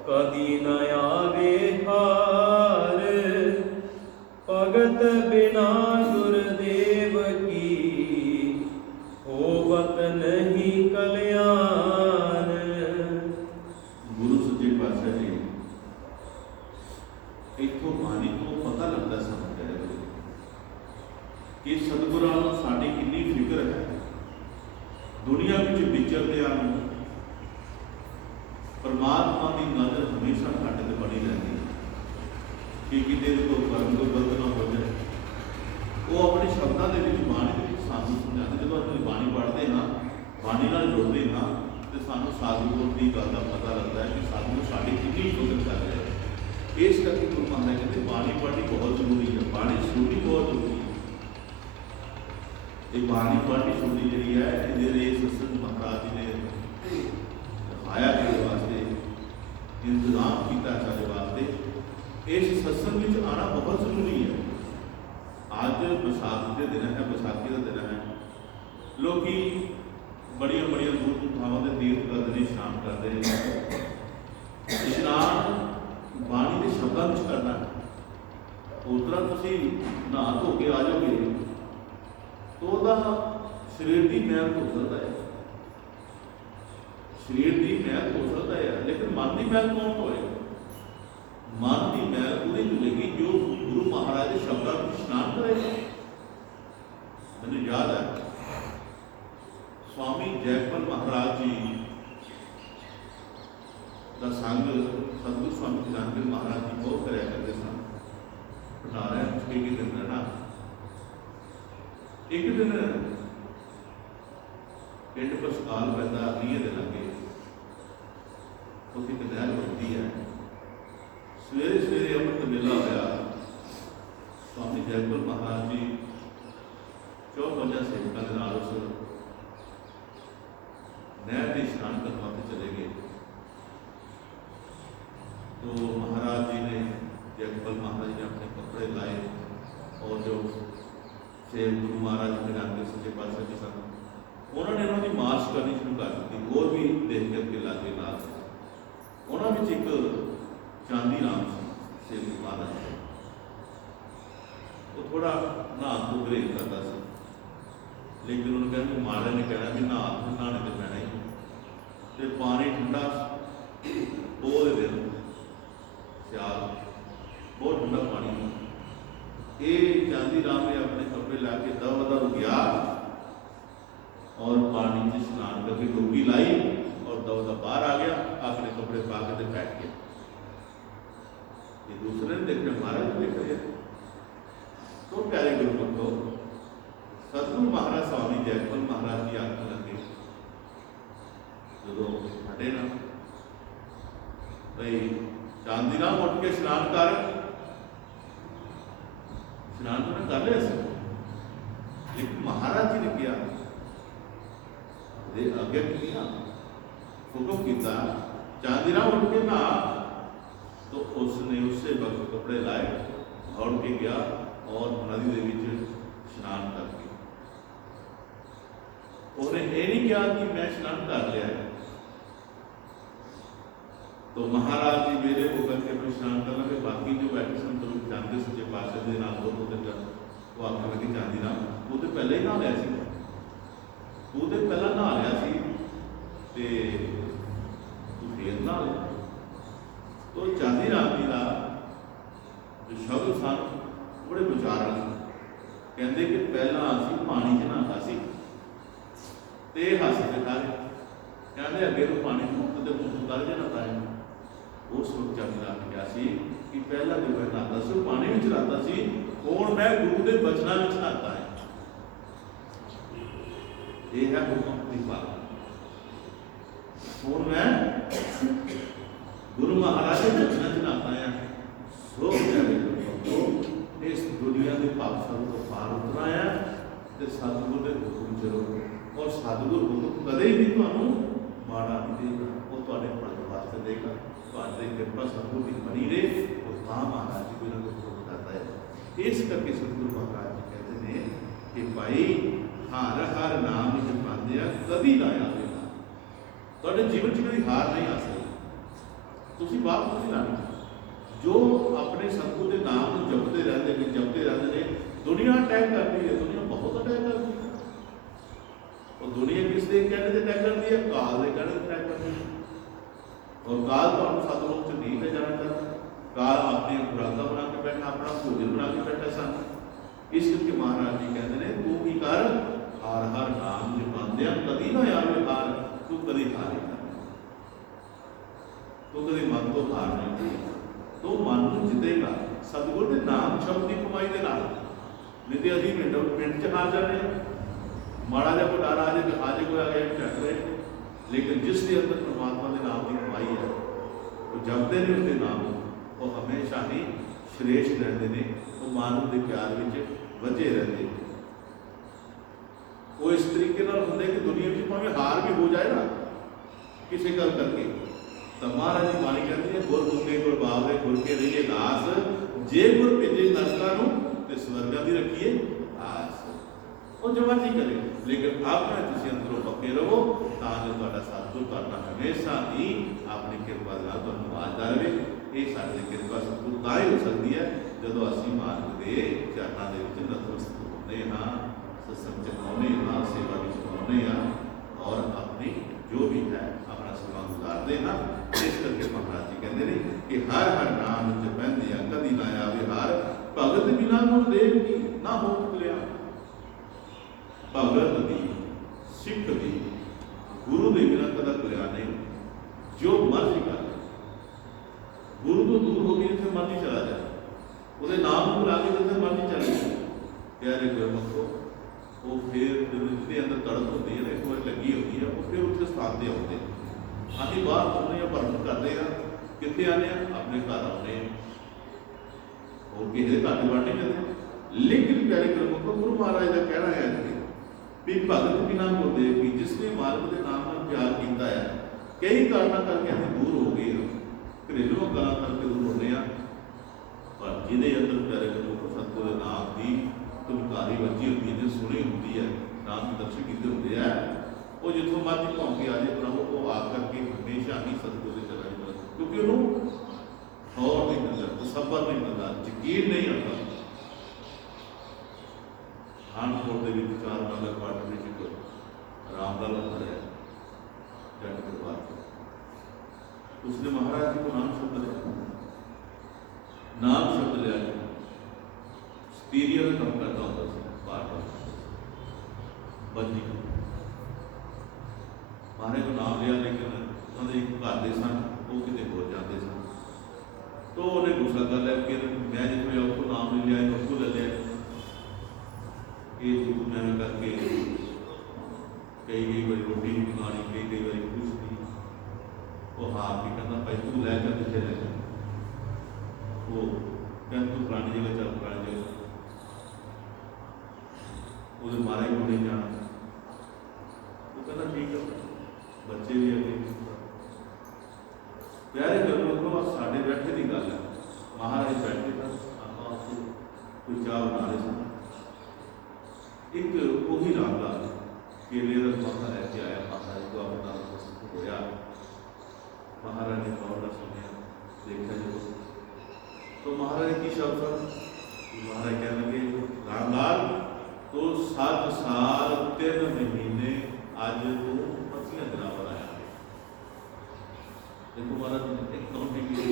ਕਦੀ ਨ ਆਵੇ ਹਾਰ, ਭਗਤ ਬਿਨਾ ਗੁਰਦੇਵ ਕੀ ਹੋਵਤ ਨਹੀਂ ਕਲਿਆਣ। ਗੁਰੂ ਸੱਚੇ ਪਾਤਸ਼ਾਹ ਜੀ ਇੱਥੋਂ ਬਾਣੀ ਤੋਂ ਪਤਾ ਲੱਗਦਾ ਸਮਝਦਾ ਹੈ ਕਿ ਸਤਿਗੁਰਾਂ ਨੂੰ ਸਾਡੀ ਕਿੰਨੀ ਫਿਕਰ ਹੈ। ਦੁਨੀਆ ਵਿੱਚ ਵਿਚਰਦਿਆਂ ਨੂੰ ਪਰਮਾਤਮਾ ਦੀ ਨਜ਼ਰ ਹਮੇਸ਼ਾ ਸਾਡੇ ਤੇ ਬਣੀ ਰਹਿੰਦੀ ਹੈ ਕਿ ਕਿਤੇ ਕੋਈ ਕਰਮ ਕੋਈ ਗਲਤ ਨਾ ਹੋ ਜਾਏ। ਉਹ ਆਪਣੇ ਸ਼ਬਦਾਂ ਦੇ ਵਿੱਚ ਬਾਣੀ ਦੇ ਵਿੱਚ ਸਾਨੂੰ ਸਮਝਾਉਂਦੇ। ਜਦੋਂ ਅਸੀਂ ਬਾਣੀ ਪੜ੍ਹਦੇ ਹਾਂ, ਬਾਣੀ ਨਾਲ ਜੁੜਦੇ ਹਾਂ, ਤੇ ਸਾਨੂੰ ਸਤਿਗੁਰ ਦੀ ਗੱਲ ਦਾ ਪਤਾ ਲੱਗਦਾ ਹੈ ਕਿ ਸਾਨੂੰ ਸਾਡੀ ਕਿੰਨੀ ਫਿਕਰ ਕਰ ਰਿਹਾ ਹੈ। ਇਸ ਕਰਕੇ ਗੁਰੂ ਮਹਾਰਾਜ ਕਹਿੰਦੇ ਬਾਣੀ ਪੜ੍ਹਨੀ ਬਹੁਤ ਜ਼ਰੂਰੀ ਹੈ, ਬਾਣੀ ਸੁਣਨੀ ਬਹੁਤ ਜ਼ਰੂਰੀ ਹੈ। ਇਹ ਬਾਣੀ ਪੜ੍ਹਨੀ ਸੁਣਨੀ ਜਿਹੜੀ ਹੈ, ਇਹਦੇ ਲਈ ਸਤਿਗੁਰੂ ਮਹਾਰਾਜ ਜੀ ਨੇ ਆਇਆ ਸਾਡੇ ਵਾਸਤੇ, ਇੰਤਜ਼ਾਮ ਕੀਤਾ ਸਾਡੇ ਵਾਸਤੇ। ਇਸ ਸਤਸੰਗ ਵਿੱਚ ਆਉਣਾ ਬਹੁਤ ਜ਼ਰੂਰੀ ਹੈ। ਅੱਜ ਵਿਸਾਖ ਦੇ ਦਿਨ ਹੈ, ਵਿਸਾਖੀ ਦਾ ਦਿਨ ਹੈ। ਲੋਕੀ ਬੜੀਆਂ ਬੜੀਆਂ ਦੂਰ ਥਾਵਾਂ ਦੇ ਤੀਰਥ ਕਰਦੇ ਨੇ, ਇਸ਼ਨਾਨ ਕਰਦੇ ਨੇ। ਇਸ਼ਨਾਨ ਬਾਣੀ ਦੇ ਸ਼ਬਦਾਂ ਵਿੱਚ ਕਰਨਾ ਹੈ। ਉਸ ਤਰ੍ਹਾਂ ਤੁਸੀਂ ਨਹਾ ਧੋ ਕੇ ਆ ਜਾਓਗੇ ਤਾਂ ਉਹਦਾ ਸਰੀਰ ਦੀ ਮੈਲ ਧੋ ਸਕਦਾ ਹੈ, ਸਰੀਰ ਦੀ ਮੈਲ ਹੋ ਸਕਦਾ ਹੈ, ਲੇਕਿਨ ਮਨ ਦੀ ਮੈਲ ਕੌਣ ਧੋਏਗਾ? ਮਨ ਦੀ ਮੈਲ ਉਹਦੀ ਧੁਏਗੀ ਜੋ ਗੁਰੂ ਮਹਾਰਾਜ ਦੇ ਸ਼ਬਦਾਂ ਵਿੱਚ ਇਸ਼ਨਾਨ ਕਰੇਗਾ। ਮੈਨੂੰ ਯਾਦ ਹੈ स्वामी जयपाल महाराज जी का संग सतगुरु स्वामी खजानवी महाराज जी बहुत कराया करते सन। भंडारा एक दिन रहना, एक दिन पिंड पशकाल पैदा लीह के लागे उसकी कदैल बनती है। सवेरे सवेरे अमृत वेला होया, स्वामी जयपाल महाराज जी 54 सेवकों के नाल उस नहर के स्नान करने वास्ते चले गए। तो महाराज जी ने, जगपल महाराज जी ने अपने कपड़े लाए और जो सेव गुरु महाराज जी के नाम के सच्चे पातशाह जी सन, उन्होंने उन्होंने मार्च करनी शुरू कर दी। और भी देख करके लागे नाल उन्होंने एक चांदी राम सेव गुरु महाराज जी, वो थोड़ा नहा तो ग्रेज करता था, लेकिन उन्होंने कहा महाराज ने कहना भी नहाने तो पैना ही, तो पानी ठंडा बहुत दिन सियाल बहुत ठंडा पानी। ये चांदी राम ने अपने कपड़े ला के दवा गया और पानी में स्नान करके डुबकी लाई और दवा बाहर आ गया, अपने कपड़े पा के बैठ गया। ये दूसरे ने देख रहे, महाराज ने देख रहे। तो प्यारे गुरुमुखो, सतगुरु महाराज स्वामी जयपल महाराज जी आखन लगे जो हटे ना भाई चांदी राम उठ के स्नान कर, स्नान तो कर लिया सी, लेकिन महाराज जी ने किया अगे किया हुक्म किया चांदी राम उठ के नहा, तो उसने उससे वक्त कपड़े लाए, दौड़ के गया और नदी के विच स्नान करके, उन्हें यह नहीं कहा कि मैं स्नान कर लिया है। तो महाराज जी मेरे होकर के अपने स्नान कर लगे, बाकी जो बैठे सन तो जानते सच्चे पातशाह के नाम वो आखने लगे चांदी राम तू तो पहले ही नहा लिया सी, तू तो पहला नहा लिया सी ते तू फिर नहा लिया। तो चांदी राम जी का जो शब्द सन बड़े विचारण कहते कि पहला असी पानी च नहाता सी ते हसते सारे, कहते अगे तो पानी मुक्त के मुक्त कर जे नहाता है। उस वक्त चांदी राम ने कहा कि पहला जो मैं नहाता सी पानी में नहाता सी, हुण मैं गुरु के बचना में नहाता है। ये है हुक्म की पालना। हुण मैं गुरु महाराज के बचना च नहाता है। सो तो इस दुनिया के पापसां तो पार उतरना है तो सतगुरु के हुक्म चलो, और सतगुरु हुक्म कदे भी तुहानूं माड़ा नहीं देगा, वो तुहाडे पढ़न वास्ते देगा। तुहाडे कृपा सतगुरु की बनी रहे तो महाराज जी को हुक्म करता है। इस करके सतगुरु महाराज जी कहते हैं कि भाई हर हर नाम जपांदे आ कभी ना आवेगा, तुहाडे जीवन च कभी हार नहीं आ सकती, तुसीं बात नहीं लानी। जो अपने सतगुरु के नाम को जपते रहते हैं, दुनिया अटैक करती है, दुनिया बहुत अटैक करती है। और दुनिया किस दे कहने से अटैक करती है? काल के कहने से अटैक करती है। और काल तो हम सतलोक से नहीं ले जाना चाहता, काल अपनी खुराका बना के बैठा, अपना भोजन बना के बैठा सन। इस करके महाराज जी कहते हैं तू की कर हर हर नाम जपांदे कदी ना आवे हार, तू कदी हार नहीं करना, तू कदी मन तो हार नहीं होगी, तो मन को जितेगा सतगुरु के नाम शब्द की कमाई के नाल। नहीं तो अभी मिनट च हार जाने, माड़ा जा कोई डर आ जाए तो आज कोई आ गया झट रहे, लेकिन जिसके अंदर परमात्मा के नाम की कमाई है वो जपते हैं उसके नाम, वो हमेशा ही श्रेष्ठ रहते हैं, वो मानव के प्यार में वजे रहते हैं। वो इस तरीके होंगे कि दुनिया में भावें हार भी हो जाए ना किसी गल करके, तो महाराज जी बाणी कहते हैं गुर गुंगे गुर बावरे गुर के रहिए दास, जे गुर भेजे नरकां ते स्वर्गां दी रखिए आस। वो जो मर्जी करे, लेकिन अपने तुसीं अंदरों पक्के रहो ताकि तुहाडा सतगुर तुहाडा हमेशा ही अपनी किरपा नाल तुहानूं वाजदा रहे। ये साडी किरपा सतगुर तां ही हो सकती है जदों असीं मार्ग दे चरणां दे विच नतमस्तक होंदे हां, सत्संग च आउंदे हां, सेवा विच आउंदे हां और अपनी जो भी है अपना समा गुजारते हैं। इस करके महाराज जी कहते हैं कि हर हर नाम जपैंदे आ कदी ना आवे हार, भगत बिना गुरदेव की ना हो तुलिया। भगत दी सिख दी गुरु के बिना कदा तुलिया नहीं, जो मर्जी कर गुरु तो दूर हो गई जिथे मर्जी चला जाए, वो नाम को ला के जिथे मर्जी चला जाए। प्यारे गुरमुखो वो फिर जिसके अंदर तड़प होती है ना, एक बार लगी होती है, वो फिर उसके स्थान पर आते हैं। अभी बाहर आने या भ्रमण करते हैं, कितने आने अपने घर आने और किसी घर बाढ़ नहीं जाते। लेकिन प्यारे गुरमुखो गुरु महाराज का कहना है कि ਵੀ ਭਗਤ ਬਿਨਾਂ ਗੁਰਦੇਵ ਕੀ, ਜਿਸਨੇ ਮਾਲਕ ਦੇ ਨਾਮ ਨਾਲ ਪਿਆਰ ਕੀਤਾ ਹੈ। ਕਈ ਕਾਰਨਾਂ ਕਰਕੇ ਅਸੀਂ ਦੂਰ ਹੋ ਗਏ ਹਾਂ, ਘਰੇਲੂ ਗੱਲਾਂ ਕਰਕੇ ਦੂਰ ਹੋ ਗਏ ਹਾਂ, ਪਰ ਜਿਹਦੇ ਅੰਦਰ ਪਿਆਰੇ ਗੁਰੂ ਸਤਿਗੁਰੂ ਦੇ ਨਾਮ ਦੀ ਤੁਮਕਾਰੀ ਵੱਜੀ ਹੁੰਦੀ ਹੈ, ਸੁਣੀ ਹੁੰਦੀ ਹੈ, ਨਾਮ ਦੇ ਦਰਸ਼ਨ ਕੀਤੇ ਹੁੰਦੇ ਆ, ਉਹ ਜਿੱਥੋਂ ਮਰਜ਼ੀ ਭੌਂ ਕੇ ਆ ਜਾਏ ਪ੍ਰਭੂ ਉਹ ਆ ਕਰਕੇ ਹਮੇਸ਼ਾ ਹੀ ਸਤਿਗੁਰੂ ਦੇ ਚਲਾ ਜਾਂਦਾ, ਕਿਉਂਕਿ ਉਹਨੂੰ ਹੋਰ ਨਹੀਂ ਮਿਲਦਾ, ਤਸੱਬਰ ਨਹੀਂ ਮਿਲਦਾ, ਯਕੀਨ ਨਹੀਂ ਆਉਂਦਾ। ਪਠਾਨਕੋਟ ਦੇ ਵਿੱਚ 4 ਨੰਬਰ ਕੁਆਟਰ ਵਿੱਚ ਇੱਕ ਰਾਮਦਾਸ ਹੈ ਜੱਟ ਪਰਿਵਾਰ, उसने महाराज जी को नाम शब्द लिया, नाम शब्द लिया, स्टीरियो में काम करता होता था बार बार बजनी को महाराज को नाम लिया, लेकिन उन्होंने एक घर दे सन वो कितने हो जाते सन, तो उन्हें गुस्सा कर लिया कि मैं जिसमें उसको नाम नहीं लिया उसको ले लिया, ये मैं करके कई बार रोटी नहीं खानी, कई बार कुछ नहीं, वो हार के कहना भाई तू लैकर कितने ले, वो कहते तू पुरानी जगह चल, पुरानी जगह उधर मारे को नहीं जाना, वो कहना ठीक है, बच्चे भी अगे प्यारे गलों साढ़े बैठे की गल है, महाराज बैठे था कोई चाह बना रहे सन, एक वही रामदास केले का पौधा लैके आया, महाराज को अपना होया, महाराज ने पौधा सुनिया देखा जो, तो महाराज की शब्द महाराज कहने लगे रामलाल तो 7 साल 3 महीने आज तो 25 दिन पर आया, देखो महाराज एक काउंटिंग की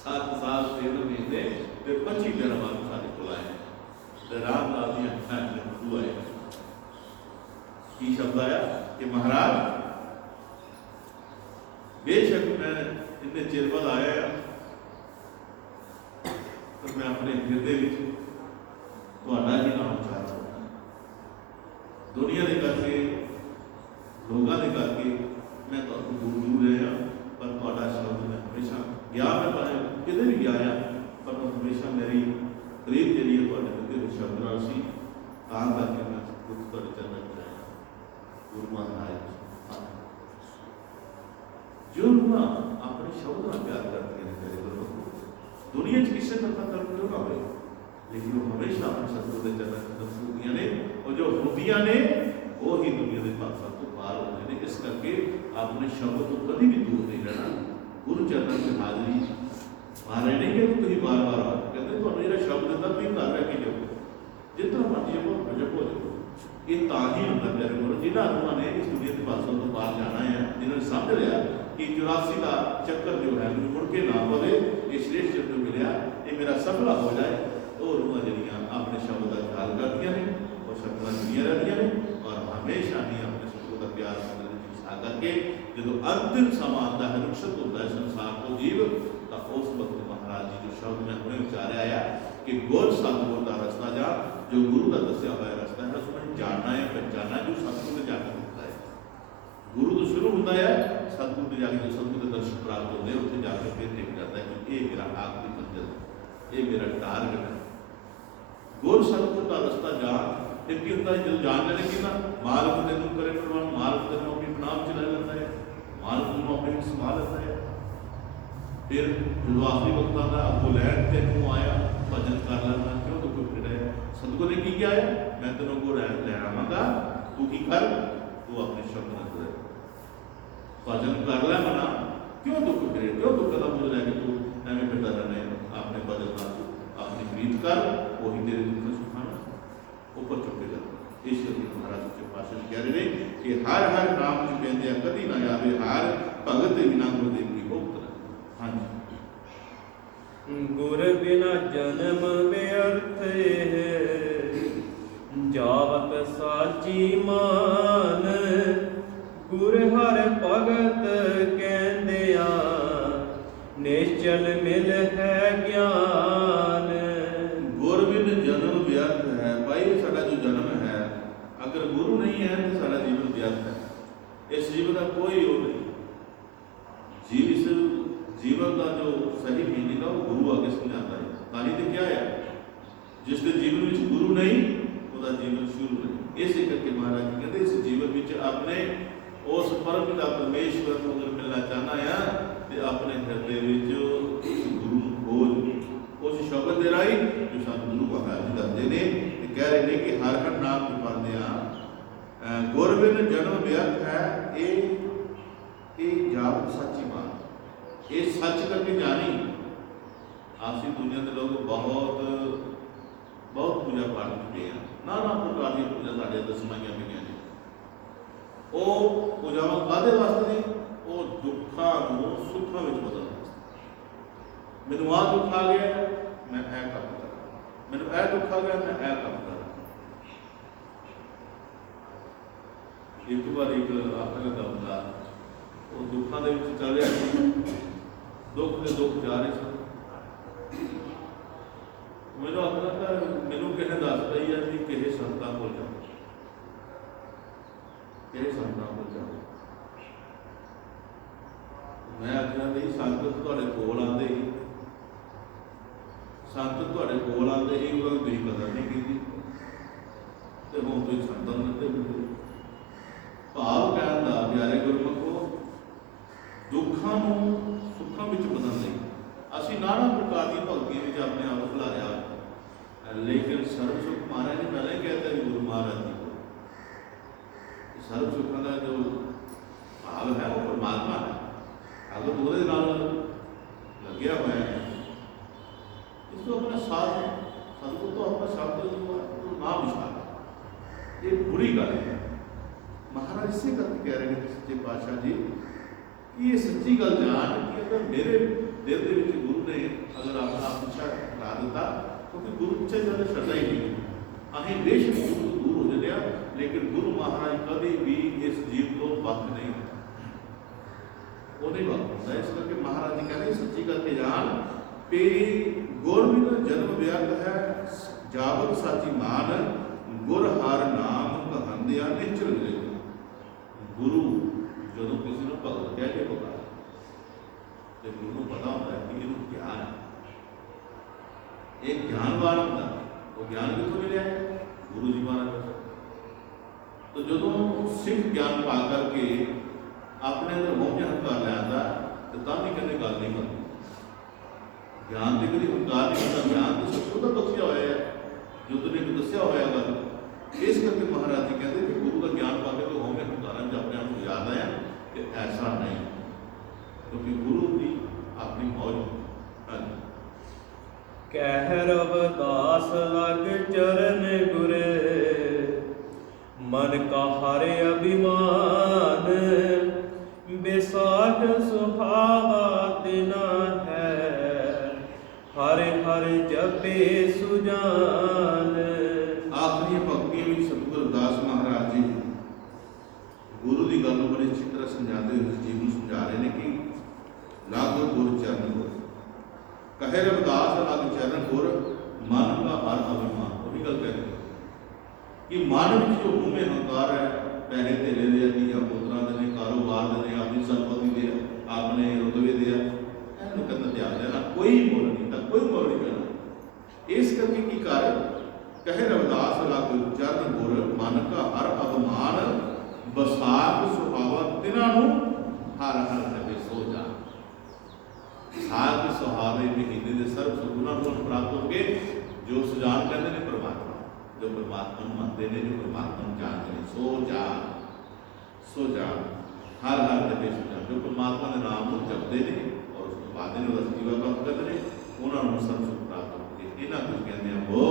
7 साल 3 महीने 25 दिन बाद सारे को आए, रामलाल जी हुआ है की शब्द आया कि महाराज बेशक मैं इतने चिर बाद आया तो मैं अपने हिरदे तुहाडा ही नाम चाहता हूँ, दुनिया के करके लोगों के करके मैं तो दूर दूर रहा, पर तुहाडा शब्द मैं हमेशा गया, मैं भावे किते भी गया पर हमेशा मेरी करीब जी है तुहाडे दिते हुए शब्द नाल सी, तां करके मैं तुहाडे चरणों च आया। गुरु महाराज जो ना अपने शब्द का प्यार करते हैं, मेरे गुरु दुनिया किसी तरह कर क्यों ना हो, लेकिन वो हमेशा अपने सतगुरु के चरणों में ने, और जो होंदियां ने वो ही दुनिया के पासा तो पार होते हैं। इस करके अपने शब्द को कभी भी दूर नहीं रहना, गुरु चरणों की हाजरी महाराज नहीं कहते तुम बार बार आओ, कहते तो मेरा शब्द दिता तुम घर रह के जाओ, जितना मर्जी हो भजन हो जाओ, ये ताही होता प्यारे गुरु जिन्होंने आत्मा ने इस दुनिया के पासों तो पार जाना है, जिन्होंने समझ लिया कि 84 का चक्कर जो है मुझे मुड़ के ना पवे, ये श्रेष्ठ जो मिले ये मेरा सफला हो जाए, तो रूह जड़ियाँ अपने शब्द का ख्याल करती हैं और शब्द जुड़िया रहती हैं, और हमेशा ही अपने शब्द का प्यार करके जो अंतिम समा आता है, रुखसत होता है संसार को जीव, तो उस वक्त महाराज जी जो शब्द में अपने उच्चारे आया कि गुर सतगुर का रास्ता जा, जो गुरु का दसिया हुआ रास्ता है उसमें जानना है, पहचानना जो सतगुर जाकर होता है। गुरु तो शुरू होता है, सतगुरु के जाके जो सतगुरु के दर्शन प्राप्त होते हैं उससे जाकर फिर देख जाता है कि ये मेरा आखिरी मंजिल, ये मेरा टारगेट है। गुर सतगुर का रास्ता जान फिर की होता है, जो जान लेने की ना मार्ग तेन करे प्रवान, मार्ग तेन अपनी नाम चला लेता है, मार्ग तेन अपने संभाल लेता है। फिर जो आखिरी वक्त आता है अब वो लैंड तेन आया भजन कर लेना, क्यों तो कोई फिर है सतगुर ने की क्या है, मैं तेनों को लैन आवागा, तू की कर, तू अपने शब्द न करे भजन कर लै मना, क्यों दुख करे, क्यों दुख का मुझे लैके तू एवं फिरता रहने, अपने भजन ना अपनी प्रीत कर, वही तेरे दुख सुखाना ऊपर चुकेगा। ईश्वर जी महाराज के पास कह रहे हैं कि हर हर नाम जो कहते हैं कभी ना आवे हार, भगत बिना गुरुदेव की भोगत न। हाँ जी, गुर बिना जन्म व्यर्थ है, जावत साची मान, गुर हर भगत कहंदिया, निश्चल मिल है ज्ञान। गुर बिन जन्म व्यर्थ है, भाई साडा जो जन्म है अगर गुरु नहीं है तो साडा जीवन व्यर्थ है। इस जीवन का कोई वो नहीं, इस जीवन का जो सही मीनिंग है वो गुरु आगे समझाता है। ताही तो क्या है, जिसके जीवन में गुरु नहीं उसका जीवन शुरू नहीं। इस करके महाराज जी कहते इस जीवन में अपने उस परमपिता परमेश्वर को अगर मिलना चाहना है तो अपने हृदय में गुरु खोज उस शब्द के राही जो सानू गुरु महाराज जी दसते हैं कह रहे हैं कि हर हर नाम जपाते हैं गुर बिन जन्म व्यर्थ है ये जाप सच्ची बात ये सच करके जानी। आसी दुनिया के लोग बहुत बहुत पूजा पाठ करते हैं नाना प्रकार की पूजा साढ़े दसमाइया हुई ने वो पूजावां काहदे वास्ते ने वो दुखा को सुखा में बदलने वास्ते। मैनू आ दुख आ गया मैं ऐ काम करा मैनू ऐ दुख आ गया मैं ऐ काम करा। एक बार एक आखिर का बंदा वो दुखों के चल रहा सी दुख के दुख जा रहे सन मैनू आखना मैनू किसी दस पई है कि किसी संतां कोल जाओ किसी संतां कोल जाओ। मैं आखना नहीं संत तुहाडे कोल आंदे ही संत तुहाडे कोल आंदे ही उन्होंने तुसीं कदर नहीं की तो हुण तुसीं संतां नूं दित्ते फिरदे। भाव कहण दा प्यारे गुरमुखो दुखों को सुखों में बदलने लई असीं नाना प्रकार की भगतियों में अपने आप को खिलारिया लेकिन सर्व सुख महाराज ने पहले ही कहता है गुरु महाराज जी को सर्व सुखों का जो भाव है वो परमात्मा है अगर दूसरे नाल लग्या हुआ है इसको अपना साथ सतगुरु तो अपना शब्द ना विचार ये बुरी गल है। महाराज इसे करके कह रहे हैं सच्चे पातशाह जी कि ये सच्ची गल जान कि अगर मेरे दिल के गुरु ने अगर अपना पीछा ला दिता क्योंकि गुरु पीछे जाने छड्डा ही नहीं अं बेशक गुरु तो दूर हो जाते हैं लेकिन गुरु महाराज कभी भी इस जीव को वक्त नहीं होता वो नहीं वक्त होता। इस करके महाराज जी कहते सच्ची करके जान पे गुर बिना जन्म व्यर्थ है जावत साची मान गुर हर नाम कहंदिया निश्चल मिले। गुरु जो किसी ने भगत कह के पुकारा तो गुरु को पता होता है कि ये ज्ञान है एक ज्ञानवान होता वो ज्ञान कितों मिले गुरु जी महाराज। तो जो सिख ज्ञान पा करके अपने अंदर मोह हंकार लिया तो तब भी कहते गल नहीं बनती ज्ञान की कभी हंकार नहीं होता ज्ञान तो सब कुछ बख्शिया हुआ है जो तुमने को दसिया हुआ गल। इस करके महाराज जी कहते कि गुरु का ज्ञान पा के तो होंगे हंकारा अपने आप को याद आया कि ऐसा नहीं क्योंकि गुरु की अपनी मौज कह रविदास लग चरण गुरे मन का हर अभिमान बेसाख सुहावा तिना है हर हर जपे सुजान। आखिरी भक्ति में सतगुरु रविदास महाराज जी गुरु की गल बड़ी अच्छी तरह समझाते हुए जीव को समझा रहे हैं कि लग गुर चरण गुर कहे रविदास लग चरण गुर मन का हर अभिमान वही गल कह रहे कि मन में जो भूमे हंकार है पैसे धेले दे धीया पुत्रा दे कारोबार दे अपनी संपत्ति दे अपने रुतबे दे इन्होंने कहना त्याग देना कोई मुल नहीं था कोई मुल नहीं करना। इस करके की कर कहे रविदास लग चरण गुर मन का हर अभिमान बसाख सुहावा तिन्हों हर हर जपे सो जा। साग सुहावे महीने के सर्व सुगुणों को प्राप्त होंगे जो सुजान कहते हैं परमात्मा जो परमात्मा मानते हैं जो परमात्मा जानते हैं सो जा हर हर जपे सो जा जो परमात्मा के नाम को जपते हैं और उसको बाद में सेवा काम करते हैं उन्होंने सर्व सुख प्राप्त होंगे। इन्होंने कुछ कहते हैं वो